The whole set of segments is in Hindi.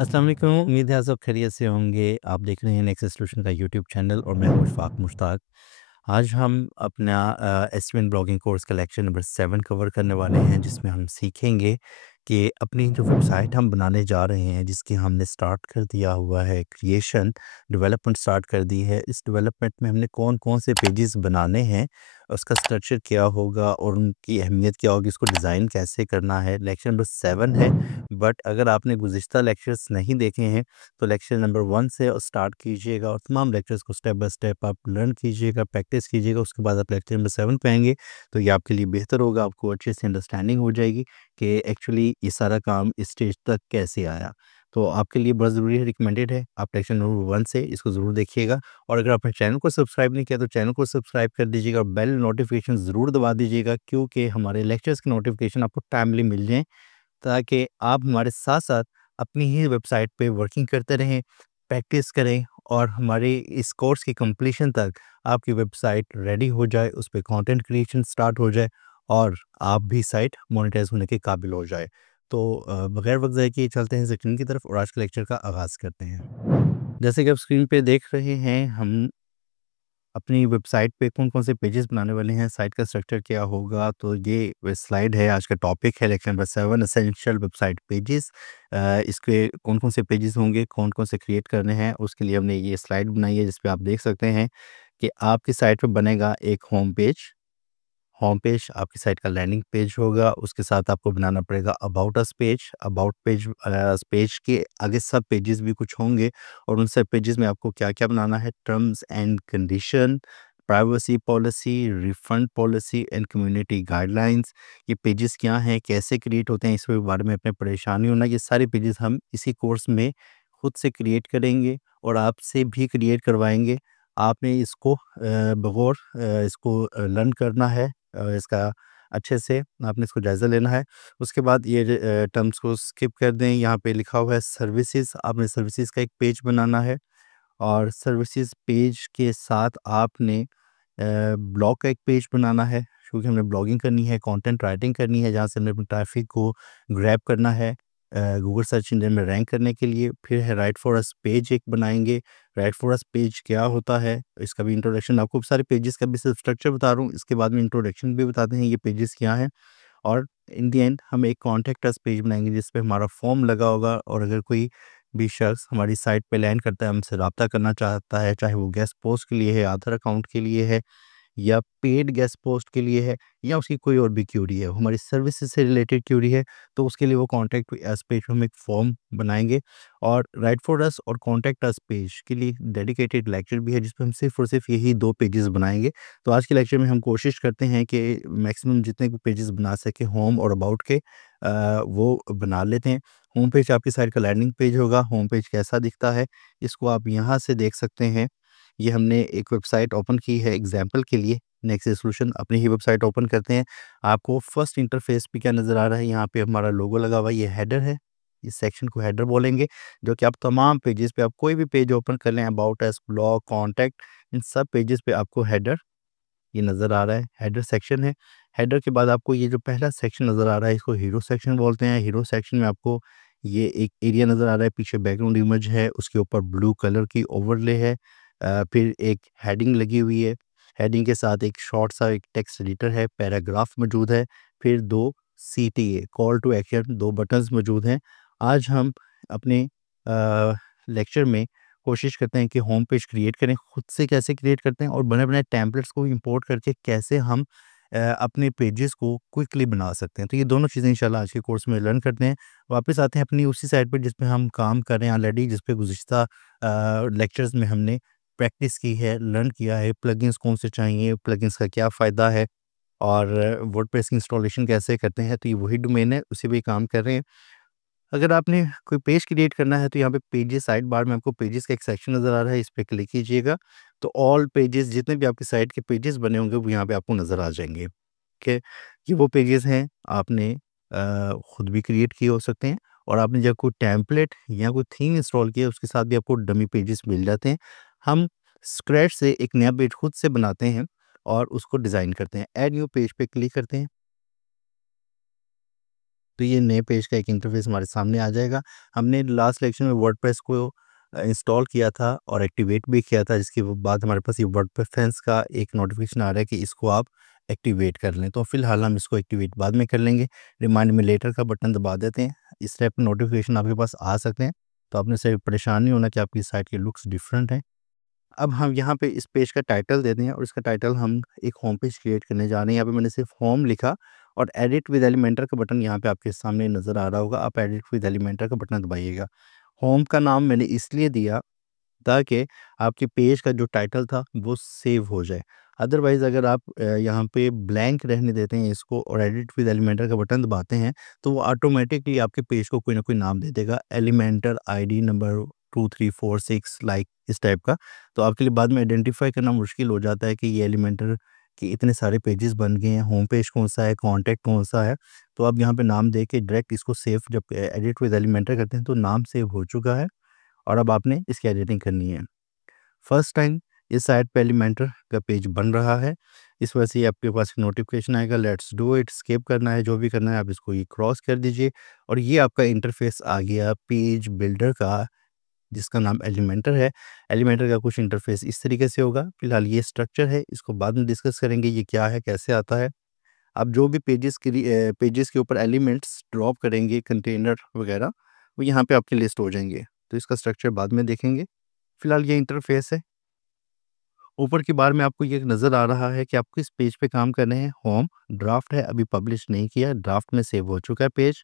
अस्सलाम वालेकुम। उम्मीद है आप सब खैरियत से होंगे। आप देख रहे हैं नेक्स्ट सॉल्यूशन का यूट्यूब चैनल और मैं हूं इशफाक मुश्ताक। आज हम अपना एसवीएन ब्लॉगिंग कोर्स का लेक्चर नंबर 7 कवर करने वाले हैं, जिसमें हम सीखेंगे कि अपनी जो वेबसाइट हम बनाने जा रहे हैं, जिसकी हमने स्टार्ट कर दिया हुआ है क्रिएशन, डेवलपमेंट स्टार्ट कर दी है। इस डेवलपमेंट में हमने कौन-कौन से पेजेस बनाने हैं, उसका स्ट्रक्चर क्या होगा और उनकी अहमियत क्या होगी, इसको डिज़ाइन कैसे करना है। लेक्चर नंबर 7 है, बट अगर आपने गुज़िश्ता लेक्चर्स नहीं देखे हैं, तो लेक्चर नंबर 1 से स्टार्ट कीजिएगा और तमाम लेक्चर्स को स्टेप बाय स्टेप आप लर्न कीजिएगा, प्रैक्टिस कीजिएगा। उसके बाद आप लेक्चर नंबर 7 पे आएँगे, तो ये आपके लिए बेहतर होगा, आपको अच्छे से अंडरस्टैंडिंग हो जाएगी कि एक्चुअली ये सारा काम इस स्टेज तक कैसे आया। तो आपके लिए बहुत ज़रूरी है, रिकमेंडेड है, आप लेक्चर नंबर 1 से इसको ज़रूर देखिएगा। और अगर आपने चैनल को सब्सक्राइब नहीं किया, तो चैनल को सब्सक्राइब कर दीजिएगा और बेल नोटिफ़िकेशन ज़रूर दबा दीजिएगा, क्योंकि हमारे लेक्चर्स की नोटिफ़िकेशन आपको टाइमली मिल जाएँ, ताकि आप हमारे साथ-साथ अपनी ही वेबसाइट पे वर्किंग करते रहें, प्रैक्टिस करें और हमारे इस कोर्स की कंप्लीशन तक आपकी वेबसाइट रेडी हो जाए, उस पे कंटेंट क्रिएशन स्टार्ट हो जाए और आप भी साइट मोनेटाइज़ होने के काबिल हो जाए। तो बगैर वक़्त ज़ाय किए चलते हैं सेकंड की तरफ और आज के लेक्चर का आगाज़ करते हैं। जैसे कि आप स्क्रीन पे देख रहे हैं, हम अपनी वेबसाइट पे कौन-कौन से पेजेस बनाने वाले हैं, साइट का स्ट्रक्चर क्या होगा, तो ये वे स्लाइड है, आज का टॉपिक है lecture number 7 essential website pages. इसके कौन-कौन से पेजेस होंगे, कौन-कौन से क्रिएट करने हैं, उसके लिए हमने ये स्लाइड बनाई है, जिस पे आप देख सकते हैं कि आपकी साइट पे बनेगा एक होम पेज। होम पेज आपकी साइट का लैंडिंग पेज होगा, उसके साथ आपको बनाना पड़ेगा about us page. About page page के आगे सब पेजेस भी कुछ होंगे और उन सब पेजेस में आपको क्या-क्या बनाना है, terms and condition, privacy policy, refund policy and community guidelines. ये पेजेस क्या हैं, कैसे क्रिएट होते हैं, इसके बारे में अपने परेशान नहीं होना। ये सारे पेजेस हम इसी कोर्स में खुद से क्रिएट करेंगे और आपसे भी क्रिएट करवाएँगे। आपने इसको बगौर इसको लर्न करना है, इसका अच्छे से आपने इसको जायज़ा लेना है। उसके बाद ये टर्म्स को स्किप कर दें, यहाँ पे लिखा हुआ है सर्विसेज़, आपने सर्विसेज़ का एक पेज बनाना है और सर्विसेज़ पेज के साथ आपने ब्लॉग का एक पेज बनाना है, क्योंकि हमने ब्लॉगिंग करनी है, कंटेंट राइटिंग करनी है, जहाँ से हमने अपने ट्रैफ़िक को ग्रैब करना है गूगल सर्च इंजन में रैंक करने के लिए। फिर है राइट फॉर अस पेज एक बनाएँगे। राइट फॉर अस पेज क्या होता है, इसका भी इंट्रोडक्शन, आपको सारे पेजेस का भी सिर्फ स्ट्रक्चर बता रहा हूँ, इसके बाद में इंट्रोडक्शन भी बताते हैं ये पेजेस क्या हैं। और इन द एंड हम एक कॉन्टैक्ट अस पेज बनाएँगे, जिस पे हमारा फॉर्म लगा होगा और अगर कोई भी शख्स हमारी साइट पे लैंड करता है, हमसे राब्ता करना चाहता है, चाहे वो गेस्ट पोस्ट के लिए है, आधार अकाउंट के लिए है या पेड गेस्ट पोस्ट के लिए है या उसकी कोई और भी क्यूरी है, हमारी सर्विसेज से रिलेटेड क्यूरी है, तो उसके लिए वो कॉन्टैक्ट अस पेज पे हम एक फॉर्म बनाएँगे। और राइट फॉर अस और कॉन्टैक्ट अस पेज के लिए डेडिकेटेड लेक्चर भी है, जिसपे हम सिर्फ़ और सिर्फ़ यही 2 पेजेस बनाएँगे। तो आज के लेक्चर में हम कोशिश करते हैं कि मैक्सिमम जितने भी पेजेस बना सकें होम और अबाउट के वो बना लेते हैं। होम पेज आपकी साइट का लैंडिंग पेज होगा। होम पेज कैसा दिखता है, इसको आप यहाँ से देख सकते हैं। ये हमने एक वेबसाइट ओपन की है एग्जाम्पल के लिए। नेक्स्ट सॉल्यूशन अपनी ही वेबसाइट ओपन करते हैं। आपको फर्स्ट इंटरफेस पे क्या नज़र आ रहा है, यहाँ पे हमारा लोगो लगा हुआ है, ये हेडर है। इस सेक्शन को हेडर बोलेंगे, जो कि आप तमाम पेजेस पे, आप कोई भी पेज ओपन कर लें, अबाउट अस, ब्लॉग, कॉन्टैक्ट, इन सब पेजेस पे आपको हेडर ये नज़र आ रहा है, हेडर सेक्शन है। हेडर के बाद आपको ये जो पहला सेक्शन नज़र आ रहा है, इसको हीरो सेक्शन बोलते हैं। हीरो सेक्शन में आपको ये एक एरिया नज़र आ रहा है, पीछे बैकग्राउंड इमेज है, उसके ऊपर ब्लू कलर की ओवरले है। फिर एक हेडिंग लगी हुई है, हेडिंग के साथ एक शॉर्ट सा एक टेक्स्ट एडिटर है, पैराग्राफ मौजूद है, फिर 2 CTA, call to action, 2 buttons मौजूद हैं। आज हम अपने लेक्चर में कोशिश करते हैं कि होम पेज क्रिएट करें, खुद से कैसे क्रिएट करते हैं और बने-बनाए टेम्पलेट्स को इंपोर्ट करके कैसे हम अपने पेजेस को क्विकली बना सकते हैं। तो ये दोनों चीज़ें इंशाल्लाह आज के कोर्स में लर्न करते हैं। वापस आते हैं अपनी उसी साइट पे जिस पे हम काम कर रहे हैं ऑलरेडी, जिस पे गुज़िश्ता लेक्चर्स में हमने प्रैक्टिस की है, लर्न किया है, प्लगइन्स कौन से चाहिए, प्लगइन्स का क्या फ़ायदा है और वर्डप्रेस की इंस्टॉलेशन कैसे करते हैं, तो ये वही डोमेन है, उसी पे काम कर रहे हैं। अगर आपने कोई पेज क्रिएट करना है, तो यहाँ पे पेजेस साइड बार में आपको पेजेस का एक सेक्शन नज़र आ रहा है, इस पे क्लिक कीजिएगा। तो ऑल पेजेस, जितने भी आपकी साइट के पेजेस बने होंगे, वो यहाँ पे आपको नज़र आ जाएँगे। ठीक है? ये वो पेजेस हैं, आपने खुद भी क्रिएट किए हो सकते हैं और आपने जब कोई टेम्पलेट या कोई थीम इंस्टॉल किया, उसके साथ भी आपको डमी पेजेस मिल जाते हैं। हम स्क्रैच से एक नया पेज खुद से बनाते हैं और उसको डिज़ाइन करते हैं। ऐड न्यू पेज पे क्लिक करते हैं। तो ये नए पेज का एक इंटरफेस हमारे सामने आ जाएगा। हमने लास्ट लेक्चर में वर्डप्रेस को इंस्टॉल किया था और एक्टिवेट भी किया था, जिसके बाद हमारे पास ये वर्डप्रेस का एक नोटिफिकेशन आ रहा है कि इसको आप एक्टिवेट कर लें। तो फिलहाल हम इसको एक्टिवेट बाद में कर लेंगे। रिमाइंड मी लेटर का बटन दबा देते हैं। इस टाइप के नोटिफिकेशन आपके पास आ सकते हैं, तो आपने से परेशान नहीं होना कि आपकी साइट के लुक्स डिफरेंट हैं। अब हम यहाँ पे इस पेज का टाइटल देते हैं और इसका टाइटल हम एक होम पेज क्रिएट करने जा रहे हैं। यहाँ पे मैंने सिर्फ होम लिखा और एडिट विद एलिमेंटर का बटन यहाँ पे आपके सामने नज़र आ रहा होगा। आप एडिट विद एलिमेंटर का बटन दबाइएगा। होम का नाम मैंने इसलिए दिया ताकि आपके पेज का जो टाइटल था वो सेव हो जाए। अदरवाइज़ अगर आप यहाँ पे ब्लैंक रहने देते हैं इसको और एडिट विद एलिमेंटर का बटन दबाते हैं, तो वो ऑटोमेटिकली आपके पेज को कोई ना कोई नाम दे देगा, एलिमेंटर आईडी नंबर 2 3 4 6 लाइक इस टाइप का। तो आपके लिए बाद में आइडेंटिफ़ाई करना मुश्किल हो जाता है कि ये एलिमेंटर के इतने सारे पेजेस बन गए हैं, होम पेज कौन-सा है, कॉन्टैक्ट कौन-सा है। तो आप यहाँ पे नाम दे के डायरेक्ट इसको सेव जब एडिट विद एलिमेंटर करते हैं तो नाम सेव हो चुका है और अब आपने इसकी एडिटिंग करनी है। फर्स्ट टाइम इस साइट पे एलिमेंटर का पेज बन रहा है, इस वजह से ये आपके पास नोटिफिकेशन आएगा, लेट्स डू इट, स्किप करना है, जो भी करना है आप इसको ये क्रॉस कर दीजिए और ये आपका इंटरफेस आ गया पेज बिल्डर का, जिसका नाम एलिमेंटर है। एलिमेंटर का कुछ इंटरफेस इस तरीके से होगा। फिलहाल ये स्ट्रक्चर है, इसको बाद में डिस्कस करेंगे ये क्या है, कैसे आता है। आप जो भी पेजेस के ऊपर एलिमेंट्स ड्रॉप करेंगे, कंटेनर वगैरह, वो यहाँ पे आपके लिस्ट हो जाएंगे। तो इसका स्ट्रक्चर बाद में देखेंगे। फिलहाल ये इंटरफेस है। ऊपर की बार में आपको ये नज़र आ रहा है कि आप किस पेज पे काम कर रहे हैं। होम ड्राफ्ट है, अभी पब्लिश नहीं किया, ड्राफ्ट में सेव हो चुका है पेज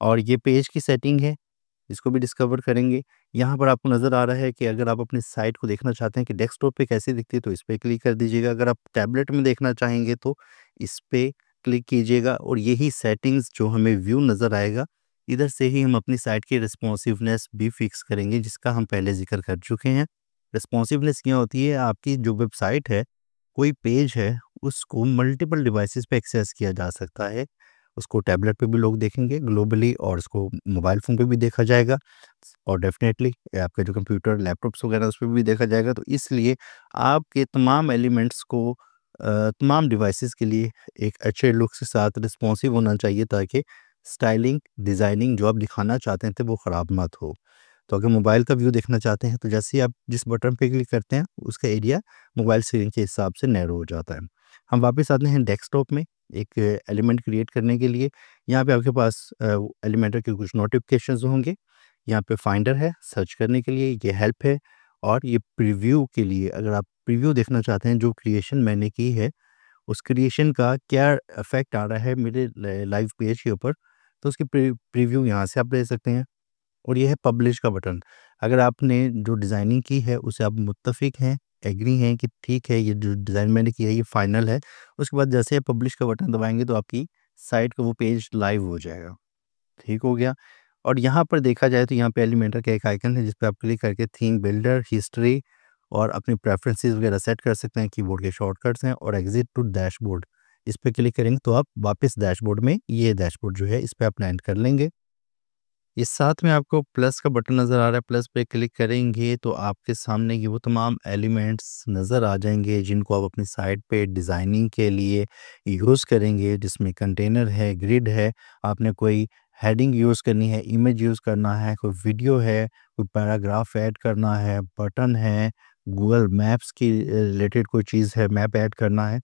और ये पेज की सेटिंग है, इसको भी डिस्कवर करेंगे। यहाँ पर आपको नज़र आ रहा है कि अगर आप अपनी साइट को देखना चाहते हैं कि डेस्कटॉप पे कैसी दिखती है, तो इस पे क्लिक कर दीजिएगा। अगर आप टैबलेट में देखना चाहेंगे तो इस पे क्लिक कीजिएगा और यही सेटिंग्स जो हमें व्यू नज़र आएगा, इधर से ही हम अपनी साइट की रिस्पॉन्सिवनेस भी फिक्स करेंगे, जिसका हम पहले ज़िक्र कर चुके हैं। रिस्पॉन्सिवनेस क्या होती है? आपकी जो वेबसाइट है, कोई पेज है, उसको मल्टीपल डिवाइसेज़ पे एक्सेस किया जा सकता है। उसको टैबलेट पे भी लोग देखेंगे ग्लोबली और उसको मोबाइल फ़ोन पे भी देखा जाएगा और डेफ़िनेटली आपके जो कंप्यूटर, लैपटॉप्स वगैरह उस पे भी देखा जाएगा। तो इसलिए आपके तमाम एलिमेंट्स को तमाम डिवाइसेज़ के लिए एक अच्छे लुक के साथ रिस्पॉन्सिव होना चाहिए, ताकि स्टाइलिंग, डिज़ाइनिंग जो आप दिखाना चाहते थे वो ख़राब मत हो। तो अगर मोबाइल का व्यू देखना चाहते हैं तो जैसे ही आप जिस बटन पे क्लिक करते हैं उसका एरिया मोबाइल स्क्रीन के हिसाब से नैरो हो जाता है। हम वापस आते हैं डेस्कटॉप में एक एलिमेंट क्रिएट करने के लिए। यहाँ पे आपके पास एलिमेंटर के कुछ नोटिफिकेशंस होंगे। यहाँ पे फाइंडर है सर्च करने के लिए, ये हेल्प है और ये प्रीव्यू के लिए, अगर आप प्रीव्यू देखना चाहते हैं जो क्रिएशन मैंने की है उस क्रिएशन का क्या इफ़ेक्ट आ रहा है मेरे लाइव पेज के ऊपर, तो उसकी प्रीव्यू यहाँ से आप ले सकते हैं। और ये है पब्लिश का बटन। अगर आपने जो डिज़ाइनिंग की है उससे आप मुत्तफ़िक हैं, एग्री हैं कि ठीक है ये जो डिज़ाइन मैंने किया है ये फ़ाइनल है, उसके बाद जैसे आप पब्लिश का बटन दबाएँगे तो आपकी साइट का वो पेज लाइव हो जाएगा। ठीक हो गया। और यहाँ पर देखा जाए तो यहाँ पे एलिमेंटर का एक आइकन है जिस पे आप क्लिक करके थीम बिल्डर, हिस्ट्री और अपनी प्रेफ़रेंसेस वगैरह सेट कर सकते हैं। कीबोर्ड के शॉर्टकट्स हैं और एग्ज़िट टू डैशबोर्ड, इस पे क्लिक करेंगे तो आप वापस डैशबोर्ड में, ये डैशबोर्ड जो है इस पे आप लैंड कर लेंगे। इस साथ में आपको प्लस का बटन नज़र आ रहा है, प्लस पे क्लिक करेंगे तो आपके सामने ये वो तमाम एलिमेंट्स नज़र आ जाएँगे जिनको आप अपनी साइट पे डिज़ाइनिंग के लिए यूज़ करेंगे, जिसमें कंटेनर है, ग्रिड है, आपने कोई हेडिंग यूज़ करनी है, इमेज यूज़ करना है, कोई वीडियो है, कोई पैराग्राफ ऐड करना है, बटन है, गूगल मैप्स की रिलेटेड कोई चीज़ है, मैप ऐड करना है,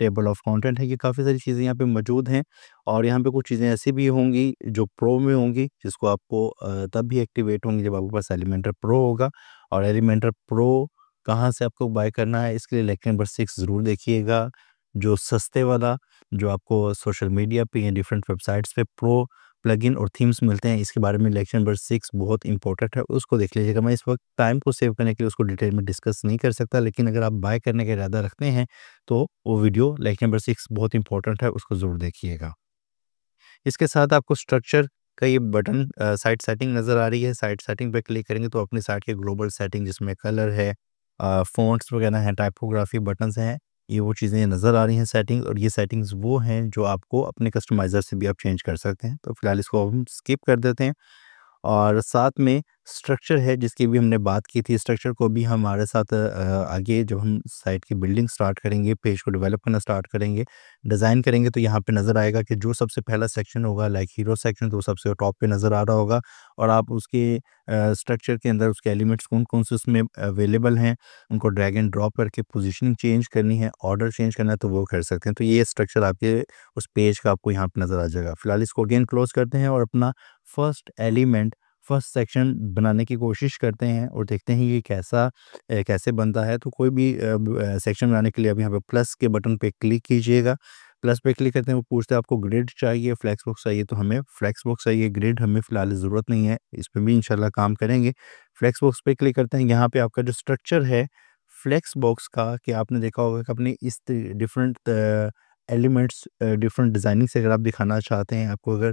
टेबल ऑफ कंटेंट है, ये काफ़ी सारी चीज़ें यहाँ पे मौजूद हैं। और यहाँ पे कुछ चीज़ें ऐसी भी होंगी जो प्रो में होंगी, जिसको आपको तब भी एक्टिवेट होंगी जब आपके पास एलिमेंटर प्रो होगा। और एलिमेंटर प्रो कहाँ से आपको बाय करना है, इसके लिए लेक्चर नंबर 6 ज़रूर देखिएगा। जो सस्ते वाला, जो आपको सोशल मीडिया पे या डिफरेंट वेबसाइट्स पे प्रो प्लगइन और थीम्स मिलते हैं, इसके बारे में लेक्चर नंबर 6 बहुत इंपॉर्टेंट है, उसको देख लीजिएगा। मैं इस वक्त टाइम को सेव करने के लिए उसको डिटेल में डिस्कस नहीं कर सकता, लेकिन अगर आप बाय करने का इरादा रखते हैं तो वो वीडियो लेक्चर नंबर 6 बहुत इंपॉर्टेंट है, उसको ज़रूर देखिएगा। इसके साथ आपको स्ट्रक्चर का ये बटन साइट सेटिंग नज़र आ रही है। साइट सेटिंग पे क्लिक करेंगे तो अपनी साइट के ग्लोबल सेटिंग, जिसमें कलर है, फ़ॉन्ट्स वगैरह हैं, टाइपोग्राफी बटन्स हैं, ये वो चीज़ें नज़र आ रही हैं सेटिंग। और ये सेटिंग्स वो हैं जो आपको अपने कस्टमाइज़र से भी आप चेंज कर सकते हैं। तो फिलहाल इसको हम स्किप कर देते हैं। और साथ में स्ट्रक्चर है जिसकी भी हमने बात की थी, स्ट्रक्चर को भी हमारे साथ आगे जब हम साइट की बिल्डिंग स्टार्ट करेंगे, पेज को डेवलप करना स्टार्ट करेंगे, डिज़ाइन करेंगे, तो यहाँ पे नज़र आएगा कि जो सबसे पहला सेक्शन होगा लाइक हीरो सेक्शन, तो वो सबसे टॉप पे नज़र आ रहा होगा। और आप उसके स्ट्रक्चर के अंदर उसके एलिमेंट्स कौन-कौन से उसमें अवेलेबल हैं, उनको ड्रैग एंड ड्रॉप करके पोजीशनिंग चेंज करनी है, ऑर्डर चेंज करना है, तो वो कर सकते हैं। तो ये स्ट्रक्चर आपके उस पेज का आपको यहाँ पे नज़र आ जाएगा। फिलहाल इसको अगेन क्लोज़ करते हैं और अपना फर्स्ट एलिमेंट, फर्स्ट सेक्शन बनाने की कोशिश करते हैं और देखते हैं ये कैसे बनता है। तो कोई भी सेक्शन बनाने के लिए अब यहाँ पे प्लस के बटन पे क्लिक कीजिएगा। प्लस पे क्लिक करते हैं, वो पूछता है आपको ग्रिड चाहिए, फ्लेक्स बॉक्स चाहिए, तो हमें फ्लेक्स बॉक्स चाहिए, ग्रिड हमें फ़िलहाल ज़रूरत नहीं है, इस पे भी इंशाल्लाह काम करेंगे। फ्लेक्स बॉक्स पे क्लिक करते हैं, यहाँ पे आपका जो स्ट्रक्चर है फ्लेक्स बॉक्स का, कि आपने देखा होगा कि अपनी इस डिफरेंट एलिमेंट्स डिफरेंट डिज़ाइनिंग से अगर आप दिखाना चाहते हैं, आपको अगर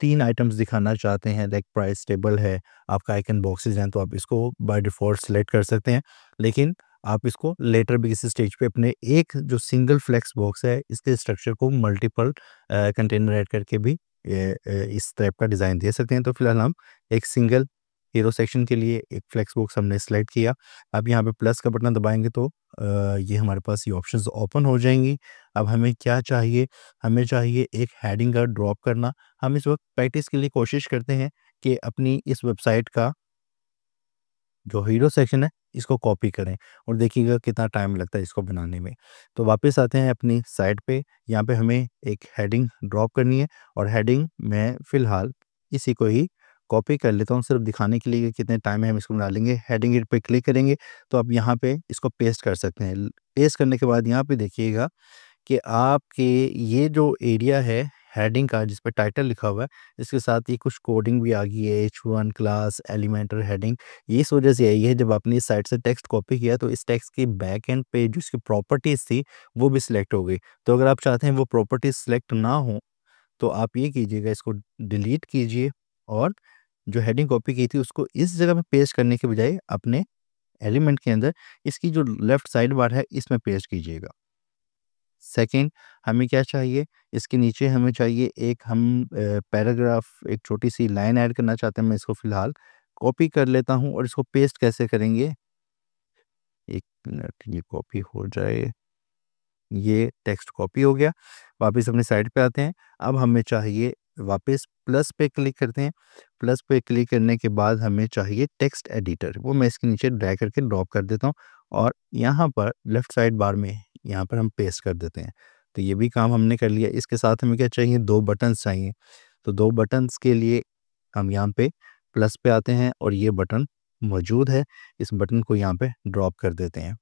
3 आइटम्स दिखाना चाहते हैं, लाइक प्राइस टेबल है, आपका आइकन बॉक्सेस हैं, तो आप इसको बाय डिफ़ॉल्ट सेलेक्ट कर सकते हैं। लेकिन आप इसको लेटर भी किसी स्टेज पे अपने एक जो सिंगल फ्लेक्स बॉक्स है, इसके स्ट्रक्चर को मल्टीपल कंटेनर ऐड करके भी इस टाइप का डिज़ाइन दे सकते हैं। तो फिलहाल हम एक सिंगल हीरो सेक्शन के लिए एक फ्लेक्स बॉक्स हमने सेलेक्ट किया। अब यहाँ पे प्लस का बटन दबाएँगे तो ये हमारे पास ये ऑप्शंस ओपन हो जाएँगी। अब हमें क्या चाहिए? हमें चाहिए एक हेडिंग का ड्रॉप करना। हम इस वक़्त प्रैक्टिस के लिए कोशिश करते हैं कि अपनी इस वेबसाइट का जो हीरो सेक्शन है, इसको कॉपी करें और देखिएगा कितना टाइम लगता है इसको बनाने में। तो वापस आते हैं अपनी साइट पे, यहाँ पे हमें एक हेडिंग ड्रॉप करनी है और हेडिंग मैं फ़िलहाल इसी को ही कॉपी कर लेता हूँ, सिर्फ़ दिखाने के लिए कि कितने टाइम में हम इसको बना लेंगे। हेडिंग पे क्लिक करेंगे, तो आप यहाँ पे इसको पेस्ट कर सकते हैं। पेस्ट करने के बाद यहाँ पे देखिएगा कि आपके ये जो एरिया है हेडिंग का जिस पे टाइटल लिखा हुआ है, इसके साथ ही कुछ कोडिंग भी आ गई है, H1 क्लास, एलिमेंटर हेडिंग। ये इस वजह से आई है, जब आपने इस साइट से टेक्स्ट कॉपी किया तो इस टेक्स्ट के बैक एंड पे जो इसकी प्रॉपर्टीज़ थी, वो भी सिलेक्ट हो गई। तो अगर आप चाहते हैं वो प्रॉपर्टीज़ सिलेक्ट ना हो, तो आप ये कीजिएगा, इसको डिलीट कीजिए और जो हेडिंग कॉपी की थी उसको इस जगह पे पेस्ट करने के बजाय अपने एलिमेंट के अंदर इसकी जो लेफ्ट साइड बार है, इसमें पेस्ट कीजिएगा। सेकंड, हमें क्या चाहिए, इसके नीचे हमें चाहिए एक पैराग्राफ, एक छोटी-सी लाइन ऐड करना चाहते हैं। मैं इसको फ़िलहाल कॉपी कर लेता हूँ और इसको पेस्ट कैसे करेंगे? 1 मिनट, ये कॉपी हो जाए। ये टेक्स्ट कॉपी हो गया। वापस अपनी साइट पे आते हैं। अब हमें चाहिए, वापस प्लस पे क्लिक करते हैं। प्लस पे क्लिक करने के बाद हमें चाहिए टेक्स्ट एडिटर, वो मैं इसके नीचे ड्रैग करके ड्रॉप कर देता हूँ और यहाँ पर लेफ्ट साइड बार में यहाँ पर हम पेस्ट कर देते हैं। तो ये भी काम हमने कर लिया। इसके साथ हमें क्या चाहिए, 2 बटन्स चाहिए। तो 2 बटन्स के लिए हम यहाँ पे प्लस पे आते हैं और ये बटन मौजूद है। इस बटन को यहाँ पे ड्रॉप कर देते हैं।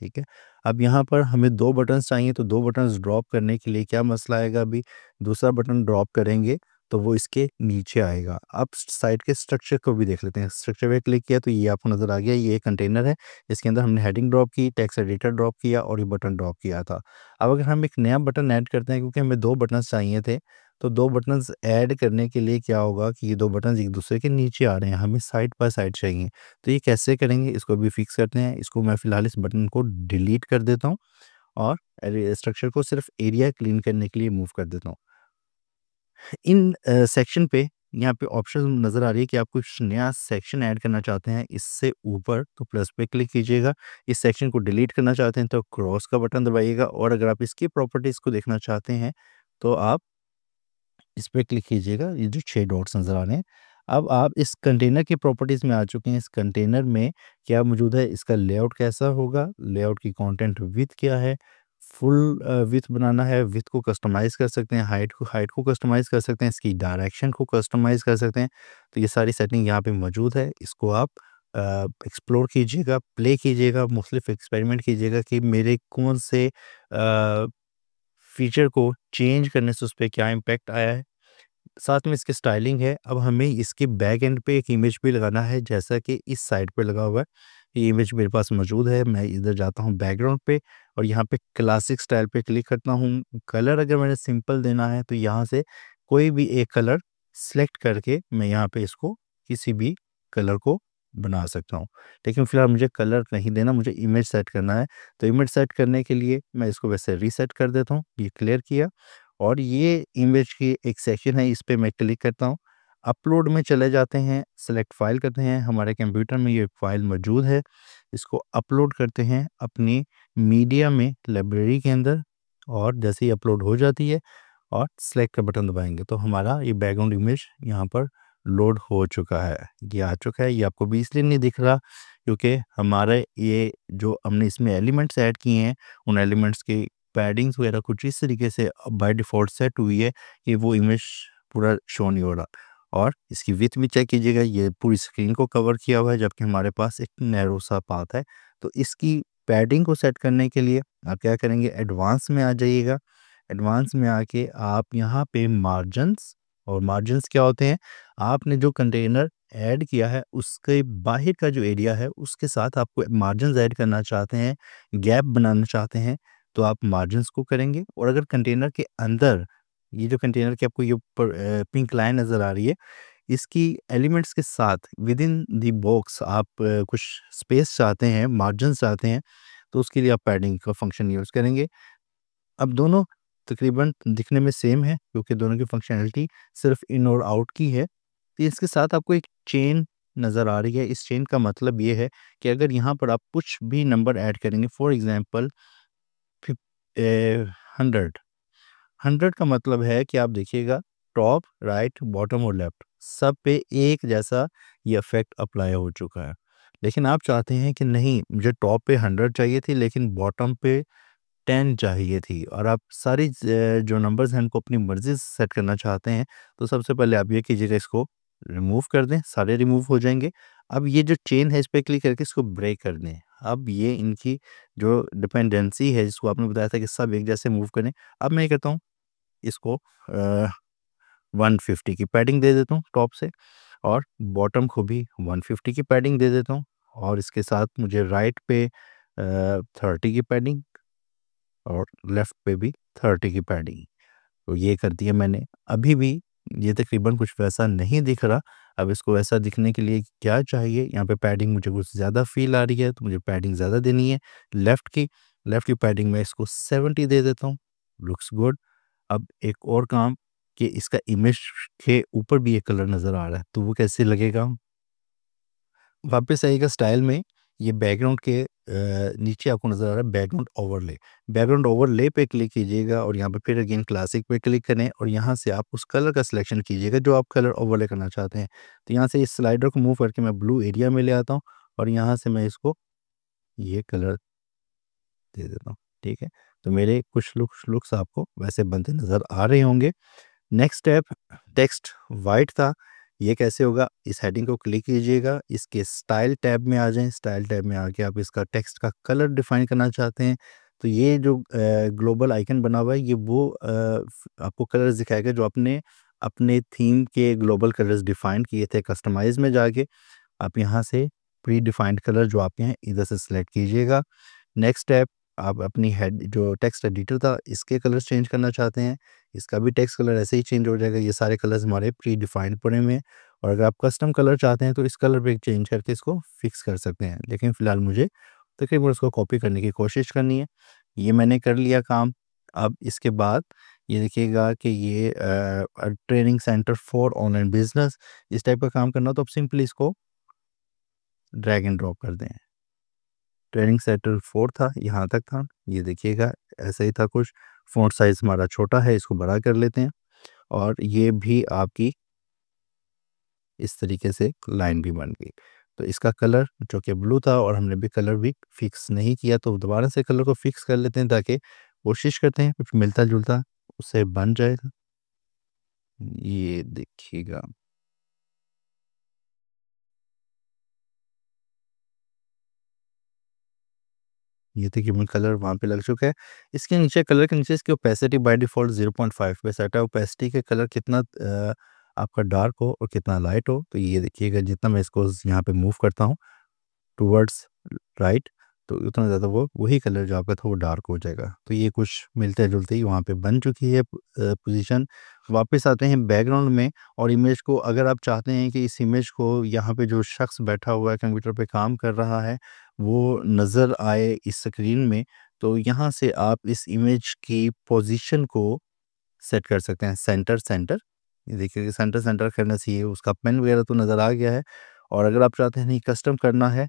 ठीक है। अब यहाँ पर हमें 2 बटन्स चाहिए, तो 2 बटन्स ड्रॉप करने के लिए क्या मसला आएगा अभी, दूसरा बटन ड्रॉप करेंगे तो वो इसके नीचे आएगा। अब साइट के स्ट्रक्चर को भी देख लेते हैं। स्ट्रक्चर पे क्लिक किया तो ये आपको नज़र आ गया, ये कंटेनर है। इसके अंदर हमने हेडिंग ड्रॉप की, टेक्स्ट एडिटर ड्रॉप किया और ये बटन ड्रॉप किया था। अब अगर हम एक नया बटन ऐड करते हैं, क्योंकि हमें 2 बटन्स चाहिए थे, तो 2 बटन्स ऐड करने के लिए क्या होगा कि ये 2 बटन्स एक दूसरे के नीचे आ रहे हैं, हमें साइड बाय साइड चाहिए। तो ये कैसे करेंगे, इसको भी फिक्स करते हैं। इसको मैं फ़िलहाल इस बटन को डिलीट कर देता हूँ और स्ट्रक्चर को सिर्फ एरिया क्लीन करने के लिए मूव कर देता हूँ। इन सेक्शन पे यहाँ पे ऑप्शन नज़र आ रही है कि आप कुछ नया सेक्शन ऐड करना चाहते हैं इससे ऊपर, तो प्लस पे क्लिक कीजिएगा। इस सेक्शन को डिलीट करना चाहते हैं तो क्रॉस का बटन दबाइएगा और अगर आप इसकी प्रॉपर्टीज़ को देखना चाहते हैं तो आप इस पे क्लिक कीजिएगा, ये जो 6 डॉट्स नज़र आ रहे हैं। अब आप इस कंटेनर की प्रॉपर्टीज़ में आ चुके हैं। इस कंटेनर में क्या मौजूद है, इसका लेआउट कैसा होगा, लेआउट की कंटेंट विड्थ क्या है, फुल विड्थ बनाना है, विड्थ को कस्टमाइज़ कर सकते हैं, हाइट को कस्टमाइज़ कर सकते हैं, इसकी डायरेक्शन को कस्टमाइज़ कर सकते हैं। तो ये सारी सेटिंग यहाँ पे मौजूद है। इसको आप एक्सप्लोर कीजिएगा, प्ले कीजिएगा, मुख्तलिफ एक्सपेरिमेंट कीजिएगा कि मेरे कौन से फीचर को चेंज करने से उस पे क्या इम्पैक्ट आया है। साथ में इसकी स्टाइलिंग है। अब हमें इसके बैक एंड पे एक इमेज भी लगाना है, जैसा कि इस साइड पे लगा हुआ है। ये इमेज मेरे पास मौजूद है। मैं इधर जाता हूँ बैकग्राउंड पे और यहाँ पे क्लासिक स्टाइल पे क्लिक करता हूँ। कलर अगर मैंने सिंपल देना है तो यहाँ से कोई भी एक कलर सेलेक्ट करके मैं यहाँ पे इसको किसी भी कलर को बना सकता हूँ। लेकिन फ़िलहाल मुझे कलर नहीं देना, मुझे इमेज सेट करना है। तो इमेज सेट करने के लिए मैं इसको वैसे रीसेट कर देता हूँ। ये क्लियर किया और ये इमेज की एक सेक्शन है, इस पे मैं क्लिक करता हूँ। अपलोड में चले जाते हैं, सेलेक्ट फ़ाइल करते हैं, हमारे कंप्यूटर में ये फ़ाइल मौजूद है, इसको अपलोड करते हैं अपनी मीडिया में लाइब्रेरी के अंदर, और जैसे ही अपलोड हो जाती है और सेलेक्ट का बटन दबाएँगे तो हमारा ये बैकग्राउंड इमेज यहाँ पर लोड हो चुका है। ये आ चुका है, ये आपको भी इसलिए नहीं दिख रहा क्योंकि हमारे ये जो हमने इसमें एलिमेंट्स ऐड किए हैं, उन एलिमेंट्स की पैडिंग्स वगैरह कुछ इस तरीके से बाय डिफ़ॉल्ट सेट हुई है कि वो इमेज पूरा शो नहीं हो रहा। और इसकी विड्थ भी चेक कीजिएगा, ये पूरी स्क्रीन को कवर किया हुआ है जबकि हमारे पास एक नैरो सा पाथ है। तो इसकी पैडिंग को सेट करने के लिए आप क्या करेंगे, एडवांस में आ जाइएगा। एडवांस में आके आप यहाँ पे मार्जिन्स, और मार्जिन्स क्या होते हैं, आपने जो कंटेनर ऐड किया है उसके बाहर का जो एरिया है उसके साथ आपको मार्जिन्स ऐड करना चाहते हैं, गैप बनाना चाहते हैं, तो आप मार्जिन्स को करेंगे। और अगर कंटेनर के अंदर, ये जो कंटेनर की आपको ये ऊपर पिंक लाइन नज़र आ रही है, इसकी एलिमेंट्स के साथ विद इन द बॉक्स आप कुछ स्पेस चाहते हैं, मार्जिन्स चाहते हैं, तो उसके लिए आप पैडिंग का फंक्शन यूज़ करेंगे। अब दोनों तकरीबन दिखने में सेम है क्योंकि दोनों की फंक्शनैलिटी सिर्फ इन और आउट की है। तो इसके साथ आपको एक चेन नज़र आ रही है। इस चेन का मतलब ये है कि अगर यहाँ पर आप कुछ भी नंबर ऐड करेंगे, फॉर एग्ज़ाम्पल फिफ 100, 100 का मतलब है कि आप देखिएगा टॉप, राइट, बॉटम और लेफ्ट सब पे एक जैसा ये इफ़ेक्ट अप्लाई हो चुका है। लेकिन आप चाहते हैं कि नहीं, मुझे टॉप पे 100 चाहिए थी लेकिन बॉटम पे 10 चाहिए थी, और आप सारी जो नंबर्स हैं उनको अपनी मर्ज़ी से सेट करना चाहते हैं, तो सबसे पहले आप ये कीजिएगा, इसको रिमूव कर दें, सारे रिमूव हो जाएँगे। अब ये जो चेन है इस पे क्लिक करके इसको ब्रेक कर दें। अब ये इनकी जो डिपेंडेंसी है जिसको आपने बताया था कि सब एक जैसे मूव करें, अब मैं ये करता हूँ, इसको 150 की पैडिंग दे देता हूँ टॉप से, और बॉटम को भी 150 की पैडिंग दे देता हूँ, और इसके साथ मुझे राइट पे 30 की पैडिंग, और लेफ्ट पे भी 30 की पैडिंग। तो ये कर दिया मैंने। अभी भी ये तकरीबन कुछ वैसा नहीं दिख रहा। अब इसको वैसा दिखने के लिए क्या चाहिए, यहाँ पे पैडिंग मुझे कुछ ज़्यादा फ़ील आ रही है तो मुझे पैडिंग ज़्यादा देनी है। लेफ्ट की लेफ्ट की पैडिंग मैं इसको 70 दे देता हूँ। Looks good. अब एक और काम, कि इसका इमेज के ऊपर भी एक कलर नज़र आ रहा है, तो वो कैसे लगेगा? वापस आइएगा स्टाइल में, ये बैकग्राउंड के नीचे आपको नज़र आ रहा है बैकग्राउंड ओवरले। बैकग्राउंड ओवरले पे क्लिक कीजिएगा और यहाँ पे फिर अगेन क्लासिक पे क्लिक करें, और यहाँ से आप उस कलर का सिलेक्शन कीजिएगा जो आप कलर ओवरले करना चाहते हैं। तो यहाँ से इस स्लाइडर को मूव करके मैं ब्लू एरिया में ले आता हूँ, और यहाँ से मैं इसको ये कलर दे देता हूँ, ठीक है? तो मेरे कुछ लुक्स लुक्स आपको वैसे बनते नज़र आ रहे होंगे। नेक्स्ट स्टेप, टेक्स्ट वाइट था, ये कैसे होगा? इस हेडिंग को क्लिक कीजिएगा, इसके स्टाइल टैब में आ जाएँ, स्टाइल टैब में आके आप इसका टेक्स्ट का कलर डिफ़ाइन करना चाहते हैं, तो ये जो ग्लोबल आइकन बना हुआ है, ये वो आपको कलर्स दिखाएगा जो आपने अपने थीम के ग्लोबल कलर्स डिफ़ाइन किए थे। कस्टमाइज़ में जाके आप यहाँ से प्री डिफ़ाइंड कलर जो आपके हैं, इधर से सिलेक्ट कीजिएगा। नेक्स्ट स्टेप, आप अपनी हेड जो टेक्स्ट एडिटर था, इसके कलर्स चेंज करना चाहते हैं, इसका भी टेक्स्ट कलर ऐसे ही चेंज हो जाएगा। ये सारे कलर्स हमारे प्री डिफाइंड पड़े हुए हैं, और अगर आप कस्टम कलर चाहते हैं तो इस कलर पे चेंज करके इसको फिक्स कर सकते हैं। लेकिन फ़िलहाल मुझे तकरीबन उसको कॉपी करने की कोशिश करनी है। ये मैंने कर लिया काम। अब इसके बाद ये देखिएगा कि ये training centre for online business, इस टाइप का काम करना हो तो आप सिंपली इसको ड्रैग एंड ड्रॉप कर दें। ट्रेनिंग सेंटर 4 था, यहाँ तक था। ये देखिएगा ऐसा ही था कुछ। फ़ॉन्ट साइज़ हमारा छोटा है, इसको बड़ा कर लेते हैं, और ये भी आपकी इस तरीके से लाइन भी बन गई। तो इसका कलर जो कि ब्लू था, और हमने भी कलर भी फिक्स नहीं किया, तो दोबारा से कलर को फिक्स कर लेते हैं ताकि कोशिश करते हैं कुछ मिलता-जुलता उससे बन जाएगा। ये देखिएगा। ये तकरीबन कलर वहाँ पे लग चुका है। इसके नीचे, कलर के नीचे, इसकी ओपेसिटी बाय डिफ़ॉल्ट 0.5 पे सेट है। ओपेसिटी के कलर कितना आपका डार्क हो और कितना लाइट हो, तो ये देखिएगा जितना मैं इसको यहाँ पे मूव करता हूँ टुवर्ड्स राइट, तो उतना ज़्यादा वो वही कलर जो आपका था वो डार्क हो जाएगा। तो ये कुछ मिलते-जुलते ही वहाँ पे बन चुकी है पोज़ीशन। वापस आते हैं बैकग्राउंड में, और इमेज को अगर आप चाहते हैं कि इस इमेज को यहाँ पे जो शख्स बैठा हुआ है कंप्यूटर पे काम कर रहा है, वो नज़र आए इस स्क्रीन में, तो यहाँ से आप इस इमेज की पोज़ीशन को सेट कर सकते हैं सेंटर सेंटर। ये देखिए कि सेंटर सेंटर करना चाहिए, उसका पेन वगैरह तो नज़र आ गया है। और अगर आप चाहते हैं नहीं कस्टम करना है,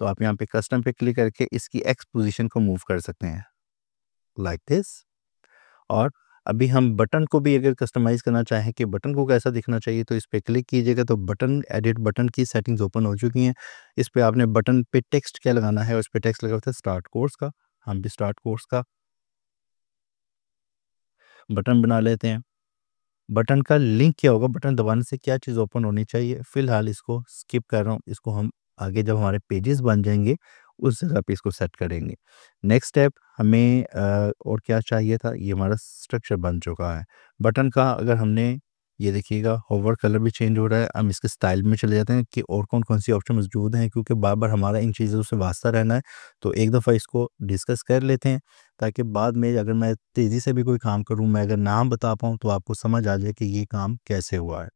तो आप यहाँ पे कस्टम पे क्लिक करके इसकी एक्स पोज़ीशन को मूव कर सकते हैं, लाइक दिस। और अभी हम बटन को भी अगर कस्टमाइज़ करना चाहें कि बटन को कैसा दिखना चाहिए, तो इस पे क्लिक कीजिएगा तो बटन एडिट बटन की सेटिंग्स ओपन हो चुकी हैं। इस पे आपने बटन पे टेक्स्ट क्या लगाना है, उस पे टेक्स्ट लगा होता है स्टार्ट कोर्स का। हम भी स्टार्ट कोर्स का बटन बना लेते हैं। बटन का लिंक क्या होगा, बटन दबाने से क्या चीज़ ओपन होनी चाहिए, फ़िलहाल इसको स्किप कर रहा हूँ। इसको हम आगे जब हमारे पेजेस बन जाएँगे, उस जगह पे इसको सेट करेंगे। नेक्स्ट स्टेप हमें और क्या चाहिए था, ये हमारा स्ट्रक्चर बन चुका है। बटन का अगर हमने ये देखिएगा होवर कलर भी चेंज हो रहा है। हम इसके स्टाइल में चले जाते हैं कि और कौन-कौन सी ऑप्शन मौजूद हैं, क्योंकि बार-बार हमारा इन चीज़ों से वास्ता रहना है। तो एक दफ़ा इसको डिस्कस कर लेते हैं, ताकि बाद में अगर मैं तेज़ी से भी कोई काम करूँ, मैं अगर नाम बता पाऊँ तो आपको समझ आ जाए कि ये काम कैसे हुआ है।